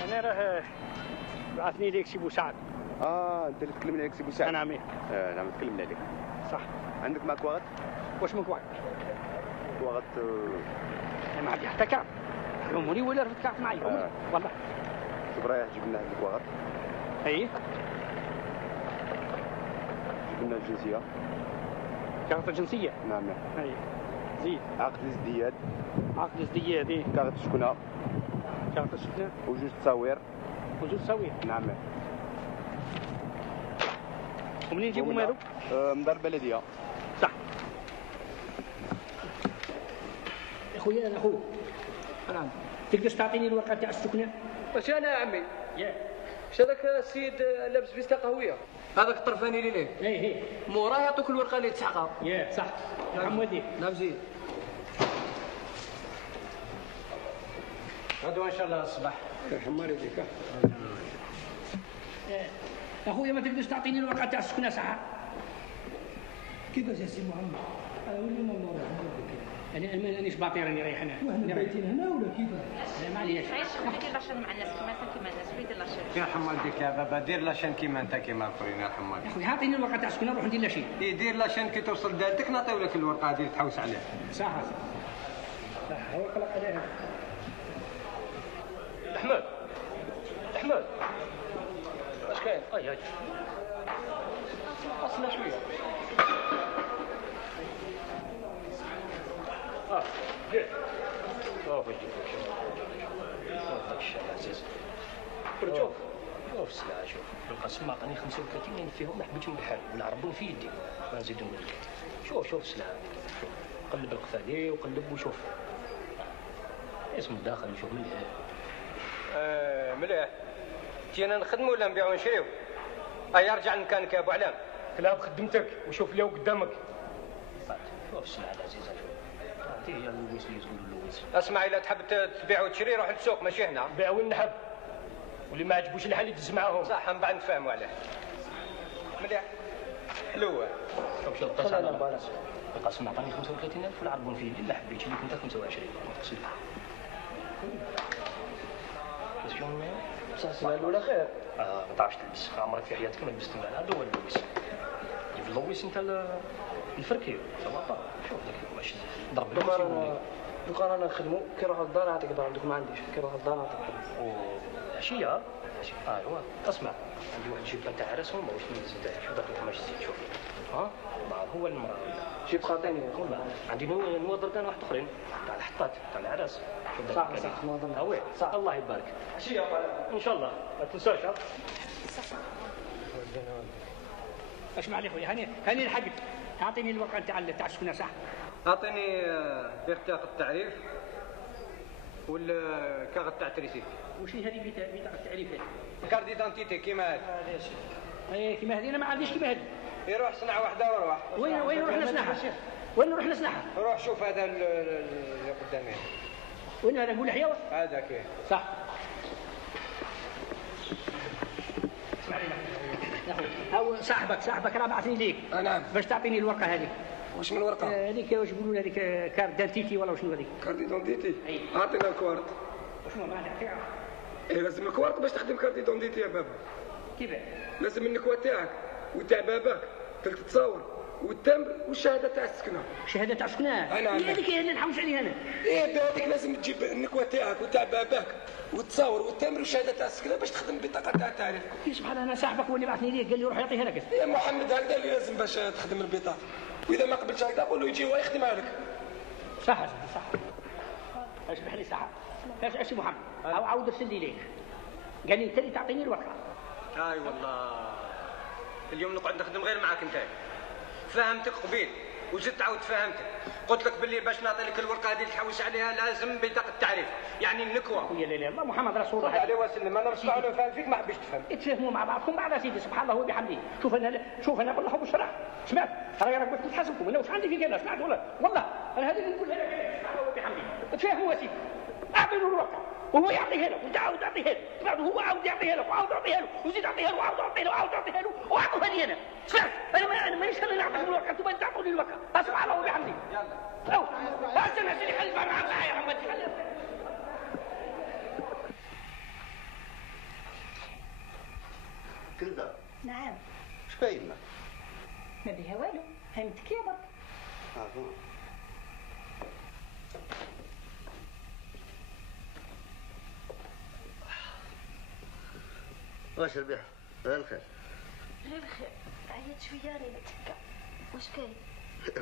أنا راه بعثني ليك سي بوسعد. انت اللي تكلمني عليك سي بوسعد. انا نعم تكلمنا عليك. صح. عندك معك وقت؟ واش من وقت؟ وقت ما عندي حتى كارت. عمري ولا رفدت كارت معي عمري والله. شوف رايح جيب لنا عندك وقت. اي جيب لنا الجنسية. كارت الجنسية؟ نعم. اي زيد. عقد الازدياد. عقد الازدياد اي. كارت السكنة. كارت السكنة. وجوج تصاوير. وجوج تصاوير؟ نعم. ومنين نجيبهم هذو؟ من دار البلدية. صح. يا خويا انا اخوك. نعم. تقدر تعطيني الورقة تاع السكنة؟ واش انا يا عمي؟ واش هذاك السيد لابس فيستا قهويه؟ هذاك الطرفاني اللي ليه؟ ايه موراه يعطوك الورقه اللي تسحقها. صح. نعم ودي. نعم زيد. غدوه ان شاء الله الصباح. حمار يديك. يا خويا ما تقدرش تعطيني الورقة تاع السكنة صح؟ كيفاش يا سي محمد؟ انا ولي ما نروح انا مانيش باطي راني رايح هنا. وحنا بايتين هنا ولا كيفاش؟ لا معليش. عيش دير لاشين مع الناس كيما الناس دير لاشين. يا حمال ديك يا بابا دير لاشين كيما انت كيما الاخرين يا حمال. يا خويا عطيني الورقة تاع السكنة نروح ندير لاشين. دير لاشين كي توصل دارتك نعطيو لك الورقه هذه تحوس عليها. صح هو قلق عليها. احمد اش كاين؟ هاي اصلا شويه. دير شوف السلعه شوف القسم عطاني 35 فيهم ما حبيتهم بحال ولا عربوني في يدي ما نزيدهم لك. شوف السلعه شوف قلب القفالي وقلب وشوف اسم الداخل نشوف مليح. مليح. جينا نخدموا ولا نبيعوا ونشريو؟ هيا رجع لمكانك يا ابو علام. كلاب خدمتك وشوف اللي قدامك. شوف السلعه العزيزه هي اللويس اللي تقولوا اللويس. اسمع اذا تحب تبيع وتشري روح للسوق ماشي هنا. بيع وين نحب واللي ما عجبوش الحال يدز معاهم. صح من بعد نتفاهموا عليه. مليح حلوه. شوف القسم على بالك. القسم عطاني 35,000 والعربون فيه الا حبيت ليك انت 25 تقصد. بس شلون السلعه الاولى خير. ما تعرفش تلبس عمرك في حياتك ما لبست مع هذا هو اللويس. جيب اللويس انت الفركي صباطه. شوف ذاك واش ضرب دوكا رانا نخدموا كي نروحوا للدار نعطيك ضرب دوك ما عنديش كي نروحوا للدار نعطيك. عشيه ايوا اسمع عندي واحد الجيب تاع عرس هما واش نزيد شوف داك القماش زيد شوف هو المراه جيب خاطيني والله عندي نوضردان واحد اخرين تاع الحطات تاع العرس صح نوضر صح الله يبارك عشيه ان شاء الله ما تنساش اسمع لي خويا هاني الحق اعطيني الورقه تاع السكنه صح. اعطيني بطاقه التعريف والكارت تاع التريسيت. وش هذه بطاقه التعريف هذه؟ كارت ديدانتيتي كيما هذه. اي كيما هذه انا ما عنديش كيما هذه. يروح صنع واحده وروح. وين نروح نصنعها؟ روح شوف هذا اللي قدامي. وين هذا نقول حيوه؟ هذاك صح. اسمع لي يا اخوي صاحبك راه بعثني ليك. نعم. باش تعطيني الورقه هذه. واش من ورقه؟ هذيك واش يقولوا هذيك كارت دانتيتي ولا شنو هذيك؟ كارت دونتيتي؟ اعطينا الكوارت. شنو ما نعطيها؟ ايه لازم الكوارت باش تخدم كارت دونتيتي يا بابا. كيفاه؟ لازم النكوه تاعك وتاع باباك تتصور والتمر والشهاده تاع السكنه. الشهاده تاع السكنه؟ انا هذيك هي اللي نحوس عليها انا. ايه بهذيك لازم تجيب النكوه تاعك وتاع باباك وتصور والتمر والشهاده تاع السكنه باش تخدم البطاقه تاع التعريف. سبحان الله، انا صاحبك هو اللي بعثني ليه قال لي روح يعطيها لك. يا محمد هكذا اللي لازم باش تخدم البطاقه، واذا ما قبلتش هكذا قول له يجي هو يخدمها لك. صح يا سيدي صح. اسمح لي صح. اش محمد عاود ارسل لي ليك. قال لي انت اللي تعطيني الورقه. اي والله اليوم نقعد نخدم غير معاك انت. فهمتك قبيل وزدت عاود فهمتك، قلت لك باللي باش نعطي لك الورقه هذه تحوس عليها لازم بطاقه التعريف، يعني النكوه. يا لا لا محمد رسول الله عليه وسلم. انا نرجع له فاهم فيك ما حبيتش تفهم. اتفاهموا مع بعضكم بعد سيدي سبحان الله وبحمده. شوف انا نقول لكم بالشرع، سمعت؟ راك باش نحاسبكم انا واش عندي في كلمه، سمعت والله انا هذه اللي نقولها لك سبحان الله وبحمده. تفاهموا يا سيدي، اعطي له الورقه وهو يعطيها له وانت عاود تعطيها له، سمعت؟ هو عاود يعطيها له وعاود يعطيها له وزيد يعطيها له وعاود يعطيها له وعاود يعطيها له وعطوها لي انا، سمعت؟ انا مانيش انا اللي نعطيكم الورقه، انتم اللي تعطوني الورقه. سبحان الله وبحمده. يلا احسن يا سيدي، خلي الباب معايا يا محمد. كلدا. نعم. اش باين لك؟ ما بها والو، هاي متكيه برك. واش ربيح؟ غير الخير. غير الخير، عيط شويه راني متهكا. واش كاين؟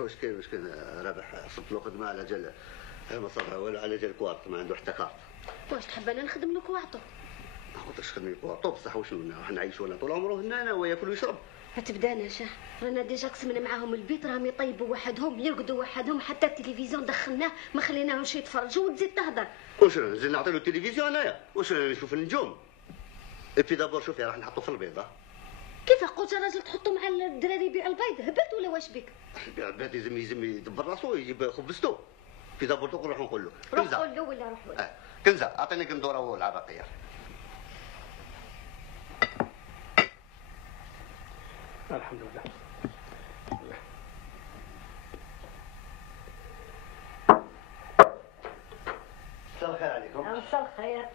واش كاين رابح صبت له خدمه على جال ما صبرها ولا على جال كوارت، ما عنده حتى كارت. واش تحب انا نخدم لك واعطو؟ ما قلتلكش خدمي كوارتو بصح وشنو راح نعيشوا انا طول عمره هنا انا وياكل ويشرب. تبدانا شاه، رانا ديجا قسمنا معاهم البيت، راهم يطيبوا وحدهم يرقدوا وحدهم، حتى التلفزيون دخلناه ما خليناهمش يتفرجوا وتزيد تهدر. واش نزيد نعطي له التلفزيون انايا؟ واش نشوف النجوم؟ في دابور شوفي راح نحطو في البيضه. كيف قلت راجل تحطوا مع الدراري يبيع البيض؟ هبلت ولا واش بك؟ يبيع البيض يزم يدبر راسو يجيب خبزتو. في دابور دوك نروح نقول له روح قول له ولا روح له. كنزه اعطيني قندوره والعراقيه. الحمد لله. مساء الخير عليكم. مساء الخير.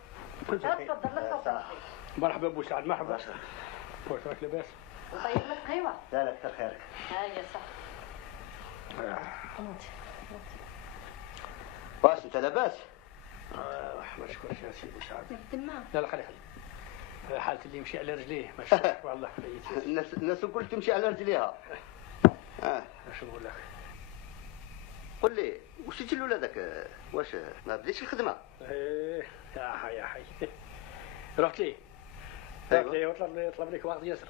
تفضل لك تفضل. مرحبا ابو سعد. مرحبا. واش راك لاباس؟ نطيب لك قهوه. لا لا كثر خيرك. هيا صح. واش انت لاباس؟ ما نشكرش يا سيدي سعد. تما. لا لا خلي حالة اللي يمشي على رجليه ما شاء الله والله. الناس الكل تمشي على رجليها. اش نقول لك؟ قل لي واش تجي لولادك؟ واش ما بديتش الخدمه؟ ايه يا حي رحت ليه؟ رحت ليه وطلب لك وقت ياسر.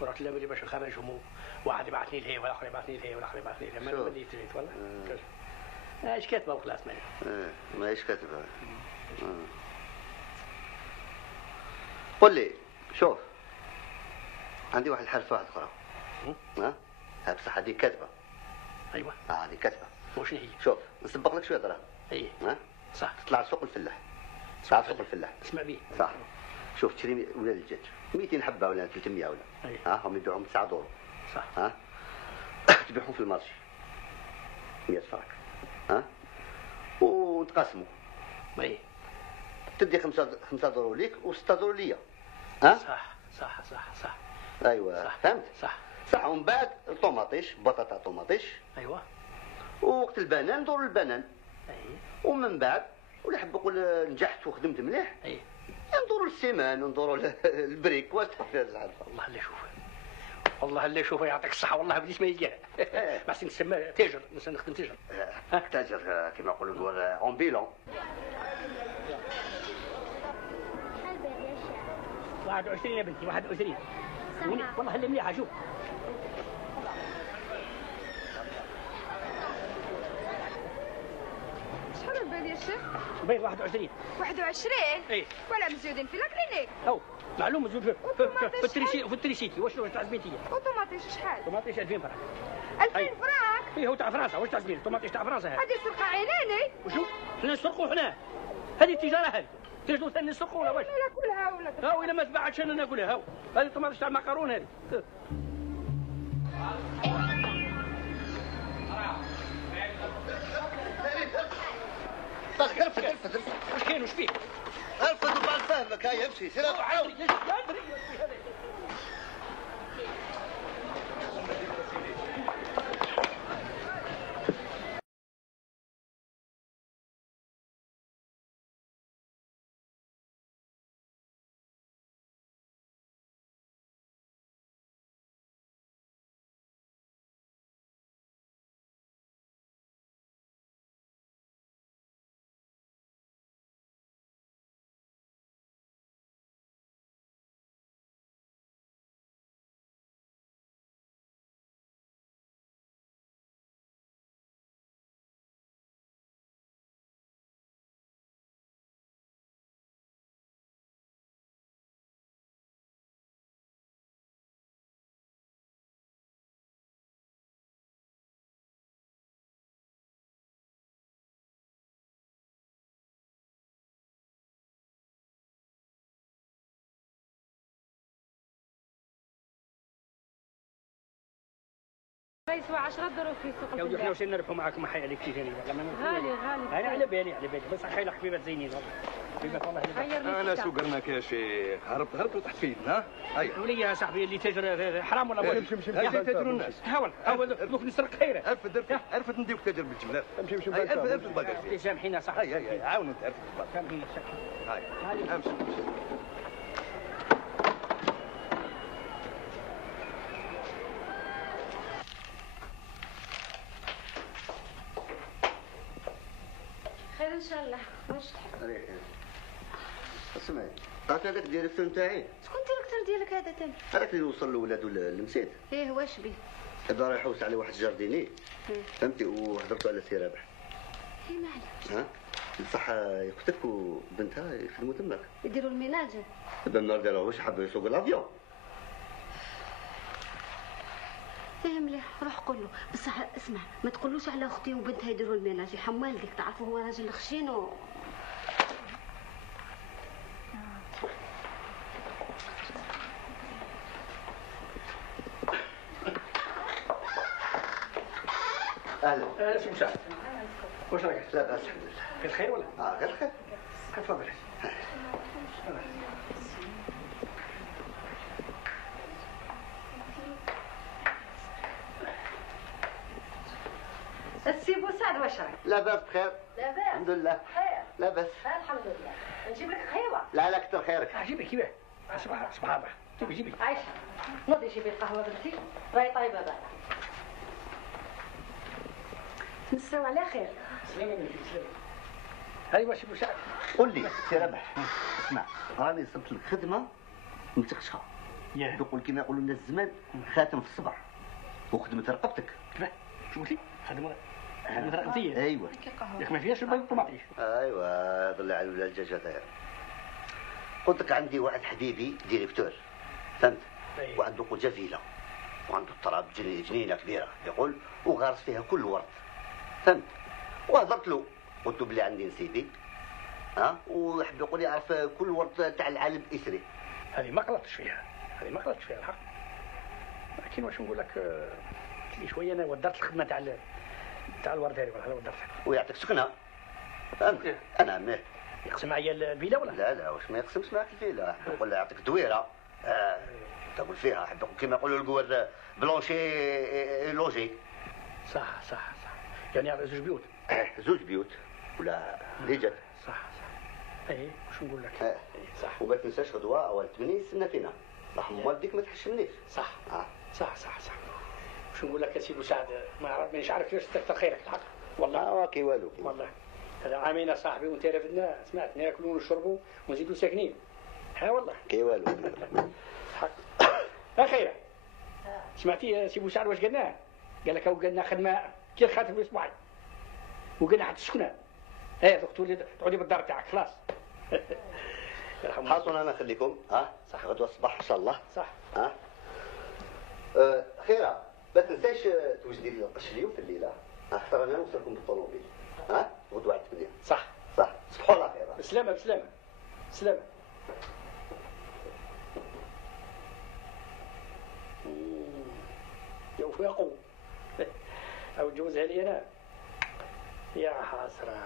ورحت لابري باش نخرجهم، واحد يبعثني لهي والاخر يبعثني لهي والاخر يبعثني لهي، ما بديت تريد والله. ايش كاتبه وخلاص مالي. ما ايش كاتبه. قل لي شوف عندي واحد الحرفه واحده اخرى. ها بصح هذه كاتبه. ايوه هذه كاتبه. وشنو هي؟ شوف نسبق لك شويه دراهم. اي صح. تطلع لسوق الفلاح. تعرف سوق الفلاح؟ اسمع بيه. صح. شوف تشري ولاد الدجاج 200 حبه ولا 300 ولا. هم يبيعوهم 9 دورو. صح. تبيعهم في المارشي 100 فرنك. ونتقاسموا. اي تدي 5 دورو ليك و6 دورو ليا. صح. ايوه صح. فهمت؟ صح. ومن بعد الطوماطيش بطاطا طوماطيش. ايوه. ووقت البنان ندور البنان. ومن بعد ولا حب نقول نجحت وخدمت مليح. ندوروا السيمان وندوروا البريك. واش تحب هذا والله اللي شوف والله اللي شوف يعطيك الصحه والله بديت ما يجي. بس نسمى تاجر نخدم تاجر. تاجر كما نقولوا ندور امبيلون. 21 يا بنتي 21. والله اللي مليحه شوف. شحال البال يا شيخ؟ بيض 21. 21؟ اي. ولا مزيودين في لاكلينيك؟ او معلوم مزيود في التريسيتي. واش تعزمين انت؟ وطوماطيش شحال؟ طوماطيش 2000 فرنك. 2000 فرنك؟ اي هو تاع فرنسا. واش تعزمين الطوماطيش تاع فرنسا هذه؟ هذه سرقه عيناني. وشنو؟ حنا نسرقوا حنا. هذه التجاره هذه. تجدوا ثاني نسرقوا ولا واش؟ لا ناكلها ولا. هاو الا ما تباعتش انا ناكلها. هاو هذه الطوماطيش تاع المقارون هذه. طاق ارفد واش كاين واش فيك؟ ارفد وبعد فهمك. هيا امشي سير عادري عادري يسوى 10 دروهم في سوق. يا ودي احنا واش نربحوا معاكم ما حي عليك كيف يعني غالي انا على بالي بس خير حبيبات زينين والله حبيبات والله انا سوقرناك يا شيخ هرب وتحت فين ها هيا ولي يا صاحبي اللي تاجر حرام ولا بغيت امشي يا اخي تاجروا الناس ها دوك نسرق خيره ارفد نديوك تاجر بالجمله امشي ارفد الباكاج سامحينا صاحبي هيا عاون انت ارفد الباكاج هيا امشي خير ان شاء الله. واش تحب؟ اسمعي عرفت هذاك الديريكتور نتاعي؟ شكون الديريكتور ديالك هذا تاني؟ هذاك اللي وصل لولادو المسيد. ايه واش بيه؟ دابا راه يحوس عليه واحد الجارديني فهمتي وهضرتو على سي رابح. ايه مالك؟ ها بصح اختك وبنتها يخدموا تماك يديروا الميناج. دابا النهار ديالها واش حاب يسوق الافيون. فيه مليح روح قول له بصح اسمع ما تقولوش على اختي وبنتها يديروا الميناج يحمل ديك تعرفوا هو راجل خشين و اهلا سي مساعد واش راك؟ لا باس الحمد لله. كاين خير ولا؟ غير خير. تفضل. السي بوسعد واش راك؟ لا باس بخير. لاباس؟ الحمد لله. خير؟ لاباس. الحمد لله. نجيب لك قهوة؟ لا كثر خيرك. جيبي كيفاه؟ صباح جيبي عايشة نوضي جيبي القهوة بنتي راهي طايبة بقى. نساو على خير. هاي واش مساعد؟ قول لي سي ربح اسمع راني صبت لك خدمه متخشها يقول كما يقولوا الناس زمان خاتم في الصبر وخدمه رقبتك. كيفاه؟ شو قلت لي؟ خدمه رقبتيه؟ ايوه ياك ما فيهاش البيض والطماطيش. ايوه ضل على ولا الدجاج هذايا. قلت لك عندي واحد حبيبي ديريكتور فهمت وعنده قوجه فيلا وعنده التراب جنينه كبيره يقول وغارس فيها كل ورد فهمت. وهضرت له قلت له بلي عندي نسيبي ها ويحب يقول لي يعرف كل ورد تاع العالم الاسري. هذه ما غلطتش فيها الحق. لكن واش نقول لك لي شويه انا ودرت الخدمه تاع الورد هذه ولا ودرتها. ويعطيك سكنه فهمت. انا ماه يقسم معايا الفيلا ولا؟ لا واش ما يقسمش معاك الفيلا نقول له يعطيك دويره تقول فيها حب كيما يقولوا القوار بلونشي لوجي. صح يعني زوج بيوت ولا رجال. صح اي واش نقول لك صح. وما تنساش غدوه اول 8 يستنى فينا راح والديك ما تحشمنيش. صح واش نقول لك يا سي مساعد مانيش عارف كيفاش تكثر خيرك الحق والله. كي والو والله هذا عامين يا صاحبي وانت رافدنا سمعت ناكلوا ونشربوا ونزيدوا ساكنين. ها والله كي والو حق. خيره سمعتي يا سي مساعد واش قالنا؟ قال لك قالنا خدمه كي خاتم اسبوعين وقلنا حتى السكنه دكتور تقعدي بالدار تاعك خلاص. حاطون انا نخليكم صح غدوه الصباح ان شاء الله. صح خيره ما تنساش توجدي لي القشلي في الليله خاطر انا نوصلكم بالطوموبيل غدوه على 8. صح صبحوا الله خير. بسلامه يا وفاقو او جوزها لي انا يا حسره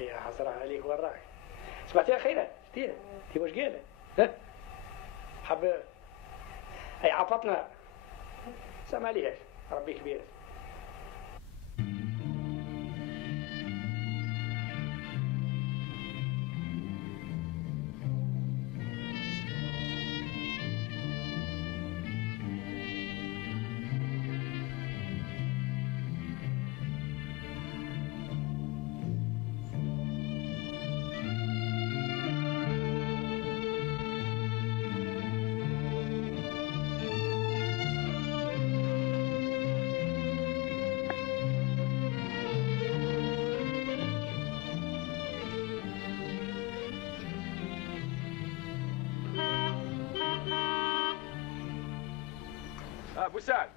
يا حسرة عليك وراك. سمعتي يا خيرات؟ شتيها؟ انت واش قال؟ ها؟ حب هي عطتنا سامع ليش ربي كبير. ابو سعد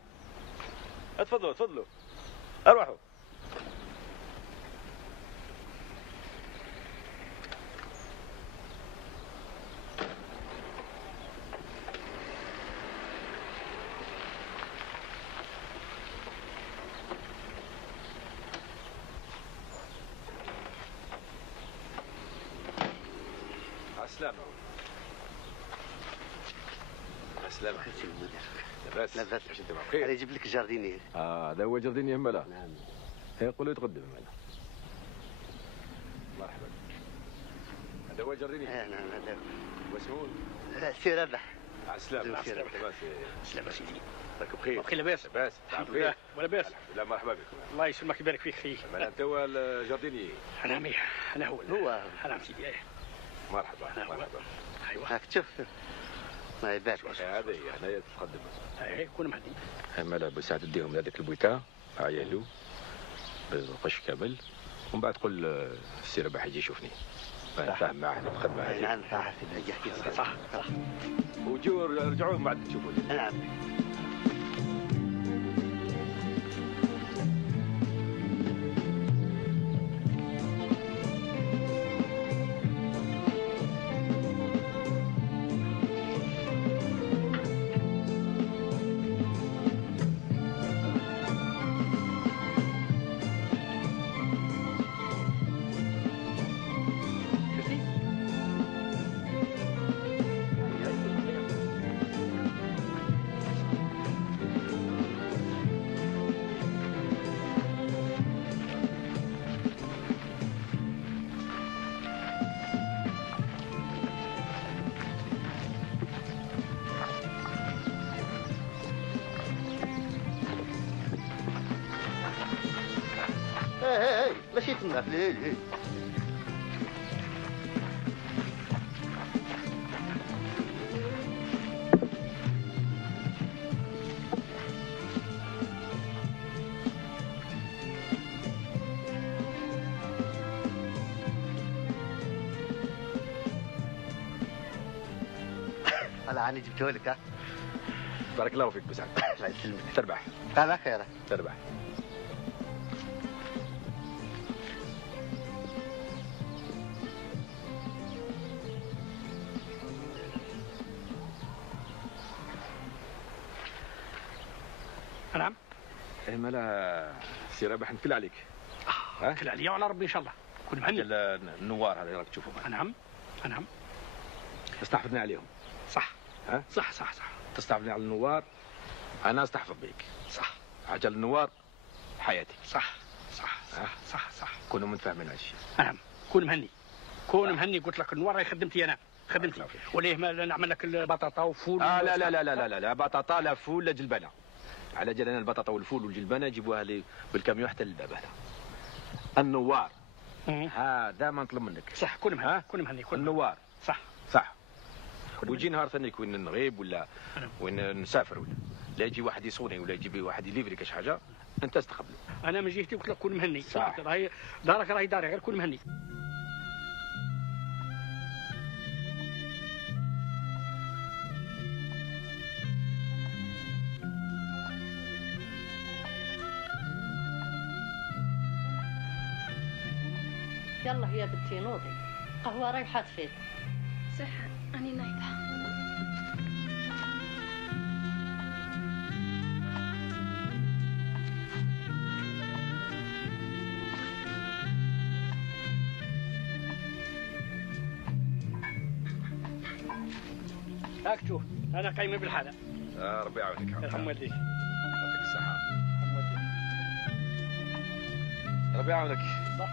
اتفضلوا اتفضلوا اروحوا. السلامة. السلامة. لاباس لاباس باش انت بخير. انا نجيب لك جاردينير. هذا هو جاردينير مالا. نعم. يقول له يتقدم معنا. مرحبا. هذا هو جاردينير. نعم هذا هو. واسمه؟ سي ربح. على السلامة. على السلامة. السلامة سيدي. راك بخير. بخير لاباس. لاباس. الحمد لله ولا باس. لا مرحبا بك. الله يسلمك يبارك فيك خي. انت هو الجاردينير. انا هو انا سيدي. مرحبا مرحبا. ايوه. هاك تشوف ما يبارك. هذه هي هنايا تتقدم. اي كون مهدي. مالا ابو سعد ديهم لهذاك البويتا عيالو بالقش كامل ومن بعد تقول السي رباح يجي يشوفني فاهم معاه الخدمه هذه. نعم صح سيدي يحكي صح صح. وجوا رجعوا من بعد تشوفوني. نعم. ماشي تما في الهيل. هلا عاني جبته لك. بارك الله فيك بسعد. الله يسلمك. تربح. على خير. تربح. نعم. مالا سي رابح نكل عليك. نكل عليا وعلى ربي ان شاء الله. كل مهني. النوار هذا راك تشوفهم. نعم. نعم. استحفظني عليهم. صح. ها؟ صح صح صح. تستحفظني على النوار انا استحفظ بيك. صح. عجل النوار حياتي. صح صح صح صح صح. كونوا متفاهمين على الشيء. نعم. كون مهني. كون مهني قلت لك النوار خدمتي انا. خدمتي. وليه ما نعمل لك البطاطا وفول. لا لا لا لا لا لا بطاطا لا فول لا جلبانه. على جال انا البطاطا والفول والجلبانه يجيبوها لي بالكاميون حتى للباب هذا. النوار هذا ما نطلب منك. صح. كل مهني. كل مهني. النوار. صح صح. ويجي نهار ثاني وين نغيب ولا وين نسافر ولا يجي واحد يصوني ولا يجيب واحد يليفري كاش حاجه انت استقبله. انا من جهتي قلت لك كون مهني. صح. راهي دارك راهي داري غير كون مهني. يلا يا بنتي نوضي قهوة رايحة تفيد. صحة أني نايضة. هاك شوف انا قايمه بالحاله. ربي يعاونك. يرحم والديك. يعطيك الصحة. ربي يعاونك. صح.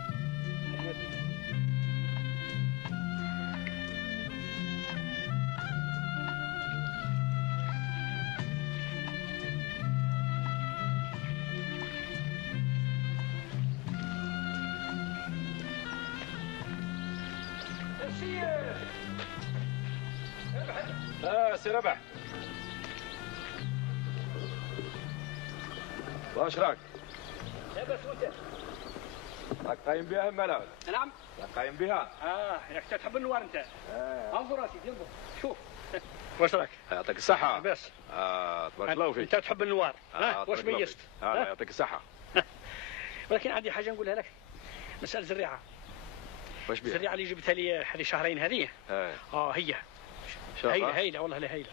يرحم والديك. سي ربح. واش راك؟ لاباس وانت؟ راك قايم بها مالا؟ نعم. راك قايم بها؟ ياك تحب النوار انت. انظر اسيدي انظر شوف. واش راك؟ يعطيك الصحة. لاباس. تبارك الله فيك. انت تحب النوار. واش ميزت؟ يعطيك الصحة. ولكن عندي حاجة نقولها لك. مسألة زريعة. واش بيها؟ الزريعة اللي جبتها لي هذه شهرين هذه. هي. هايلة والله لا هايلة.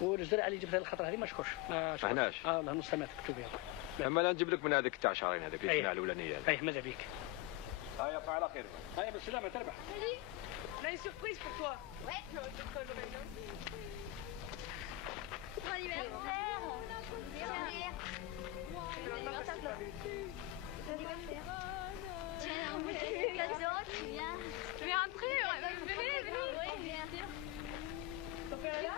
والزرعه اللي جبتها الخطره هذه ما شكرش ما هناش والله نص سنه مكتوب يلا اما لا نجيب لك من هذيك تاع شهرين هذيك اللي جبناها الاولانيه اي ماذا بيك هيا على خير هيا بالسلامه تربح On a une surprise pour toi. Ouais. Bon anniversaire. Tiens, moi j'ai fait cadeau, tu viens. Je vais rentrer, venez. Oui, bien sûr. Ton père est là?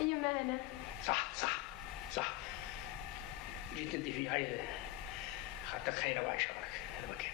أيوة أنا صح جيت انت في عايز خاطرك خيره وعايشه برك هذا مكان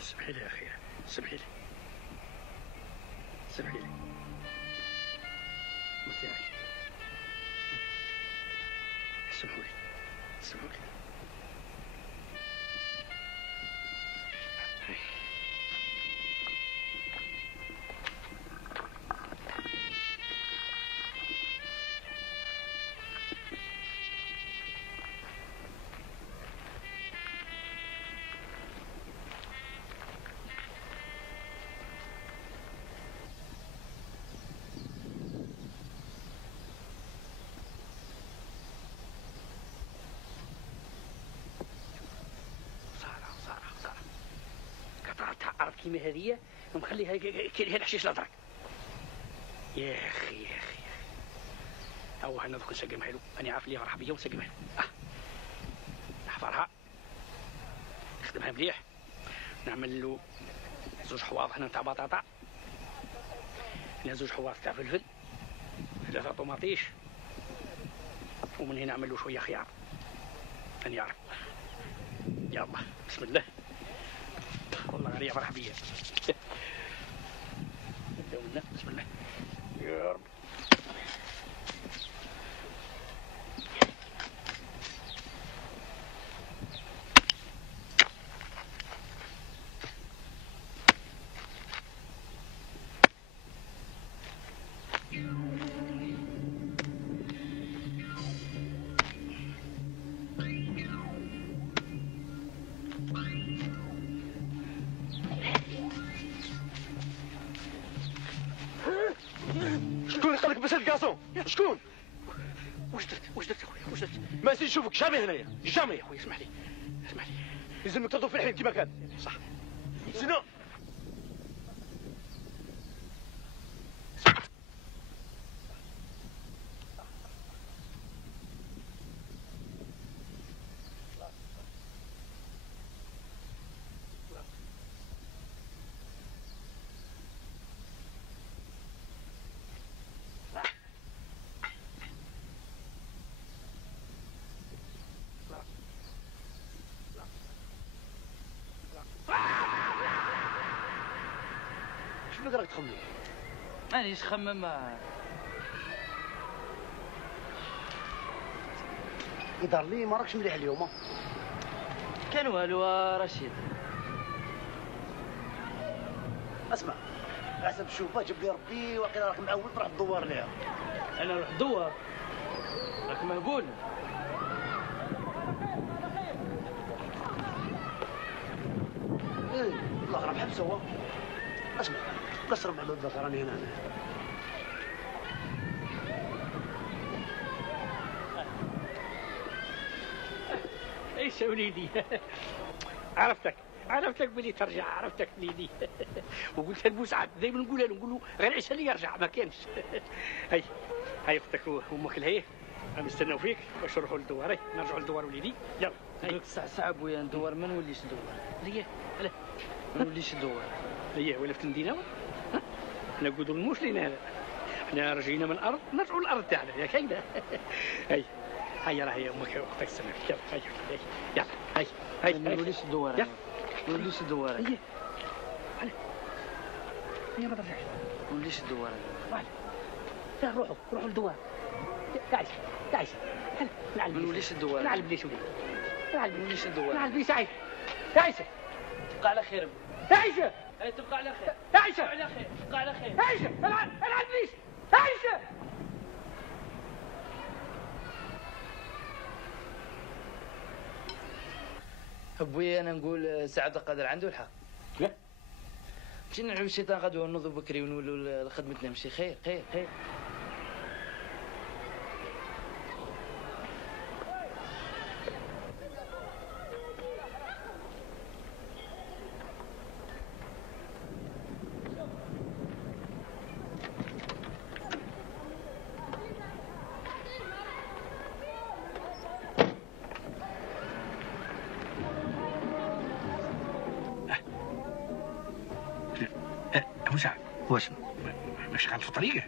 سمحي لي يا أخي سمحي لي مثيرك سمحوا لي كيما هذه ونخليها كاين الحشيش الازرق. يا اخي هو انا دوك نسقمها له، انا عارف اللي فرح بيا ونسقمها له. نحفرها نخدمها مليح، نعمل له 2 حواض هنا تاع بطاطا، هنا 2 حواض تاع فلفل، 3 طوماطيش، ومن هنا نعمل له شويه خيار. انا عارف. يلا بسم الله. والله غير يفرح بيا. نبداو منا بسم الله. يا رب. شكون؟ واش درت اخويا واش درت؟ ما نسيت نشوفك جامي هنايا جامي. اخويا اسمح لي لازمك ترضو في الحين كيما كان. صح. سينو شنو راك تخمم؟ مانيش خمم. يظهر لي ما راكش مليح اليوم. كان والو رشيد. اسمع حسب الشوفه جيب لي ربي واقيلا راك معود تروح تدور ليها. انا نروح ندور راك مهبول. والله راه محبس هو. اسمع قصر مع الواد راني هنا. ايش يا وليدي؟ عرفتك بلي ترجع، عرفتك وليدي. وقلت لبوسعد دائما نقول له غير عيش اللي يرجع ما كانش. هاي اختك وامك الهي نستناو فيك باش نروحوا للدوار. نرجعوا للدوار وليدي. يلا دوك الساعة بويا ندور ما نوليش ندور. ليه؟ لا ما نوليش ندور. ليه ولا في المدينه؟ احنا نقولوا الموش لينا هذا. احنا رجعنا من الارض نرجعوا للارض تاعنا يا كاينه. هيا راهي امك اختك تستناك. يلا هيا ما نوليش ندور. ما نوليش ندور. هيا ما ترجعش. ما نوليش ندور. لا روحوا للدوار. تعيش ما نوليش ندور. نعلم ليش وليدي. ما نوليش ندور. نعلم ليش تعيش. تبقى على خير. عيشة تبقى على خير. عيشة على خير. تبقى على خير. عيشة العب ليش عيشة. ابويا انا نقول سعد القادر عنده الحق. لا مشينا نلعب الشيطان غدوه ونوضوا بكري ونولوا لخدمتنا ماشي خير. مساعد واش مش غلط في طريقه؟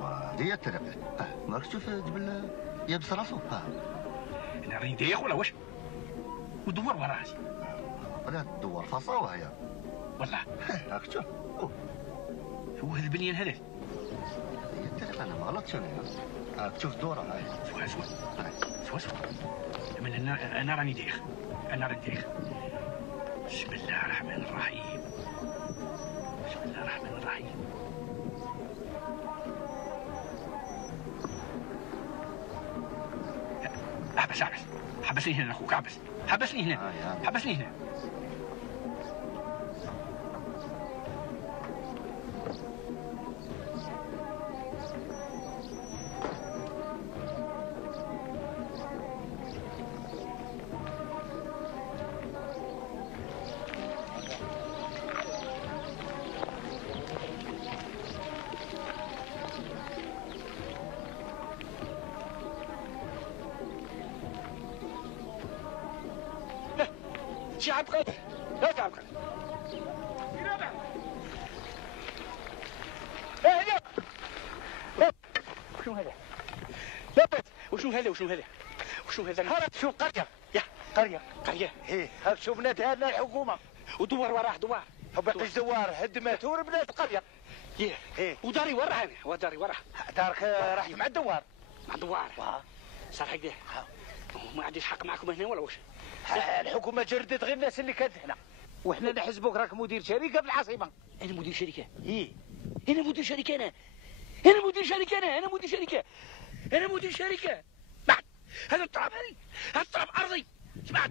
هذه هي الطريقه. ماك تشوف جبل يابس راسو. انا راني دايخ ولا واش؟ ودور وراه ولا تدور فصاوه هي والله. راك تشوف هو هذا البنيان هذا. هي الطريقه انا ما غلطتش انا. راك تشوف دوره هاي سوا من انا راني دايخ. بسم الله الرحمن الرحيم. حبسني هنا اخوك. حبسني هنا. شي عبد القادر يا عبد القادر شنو هذا؟ لا بس وشنو هذا وشنو هذا؟ وشنو هذا؟ هذا شوف قرية يا قرية ايه هذا شوف بنات هذا الحكومة ودوار وراه دوار باقيش دوار هدمت وربنات القرية ايه وداري وراه انا وداري وراه دارك راح مع الدوار مع الدوار صار هكذا ما عنديش حق معكم هنا ولا واش؟ الحكومة جردت غير الناس اللي كانت هنا وحنا نحسبوك راك مدير شركة في العاصمة انا مدير شركة ايه انا مدير شركة انا مدير شركة انا مدير شركة انا مدير شركة بعد هذا التراب هذا التراب ارضي سمعت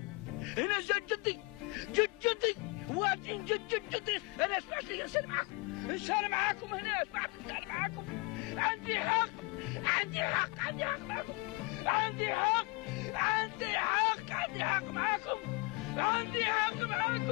هنا جد جدي جد جدي وادين جد جدي انا سمعت لي انسان معاكم هنا سمعت انسان معاكم عندي حق معاكم عندي حق معاكم عندي حق معاكم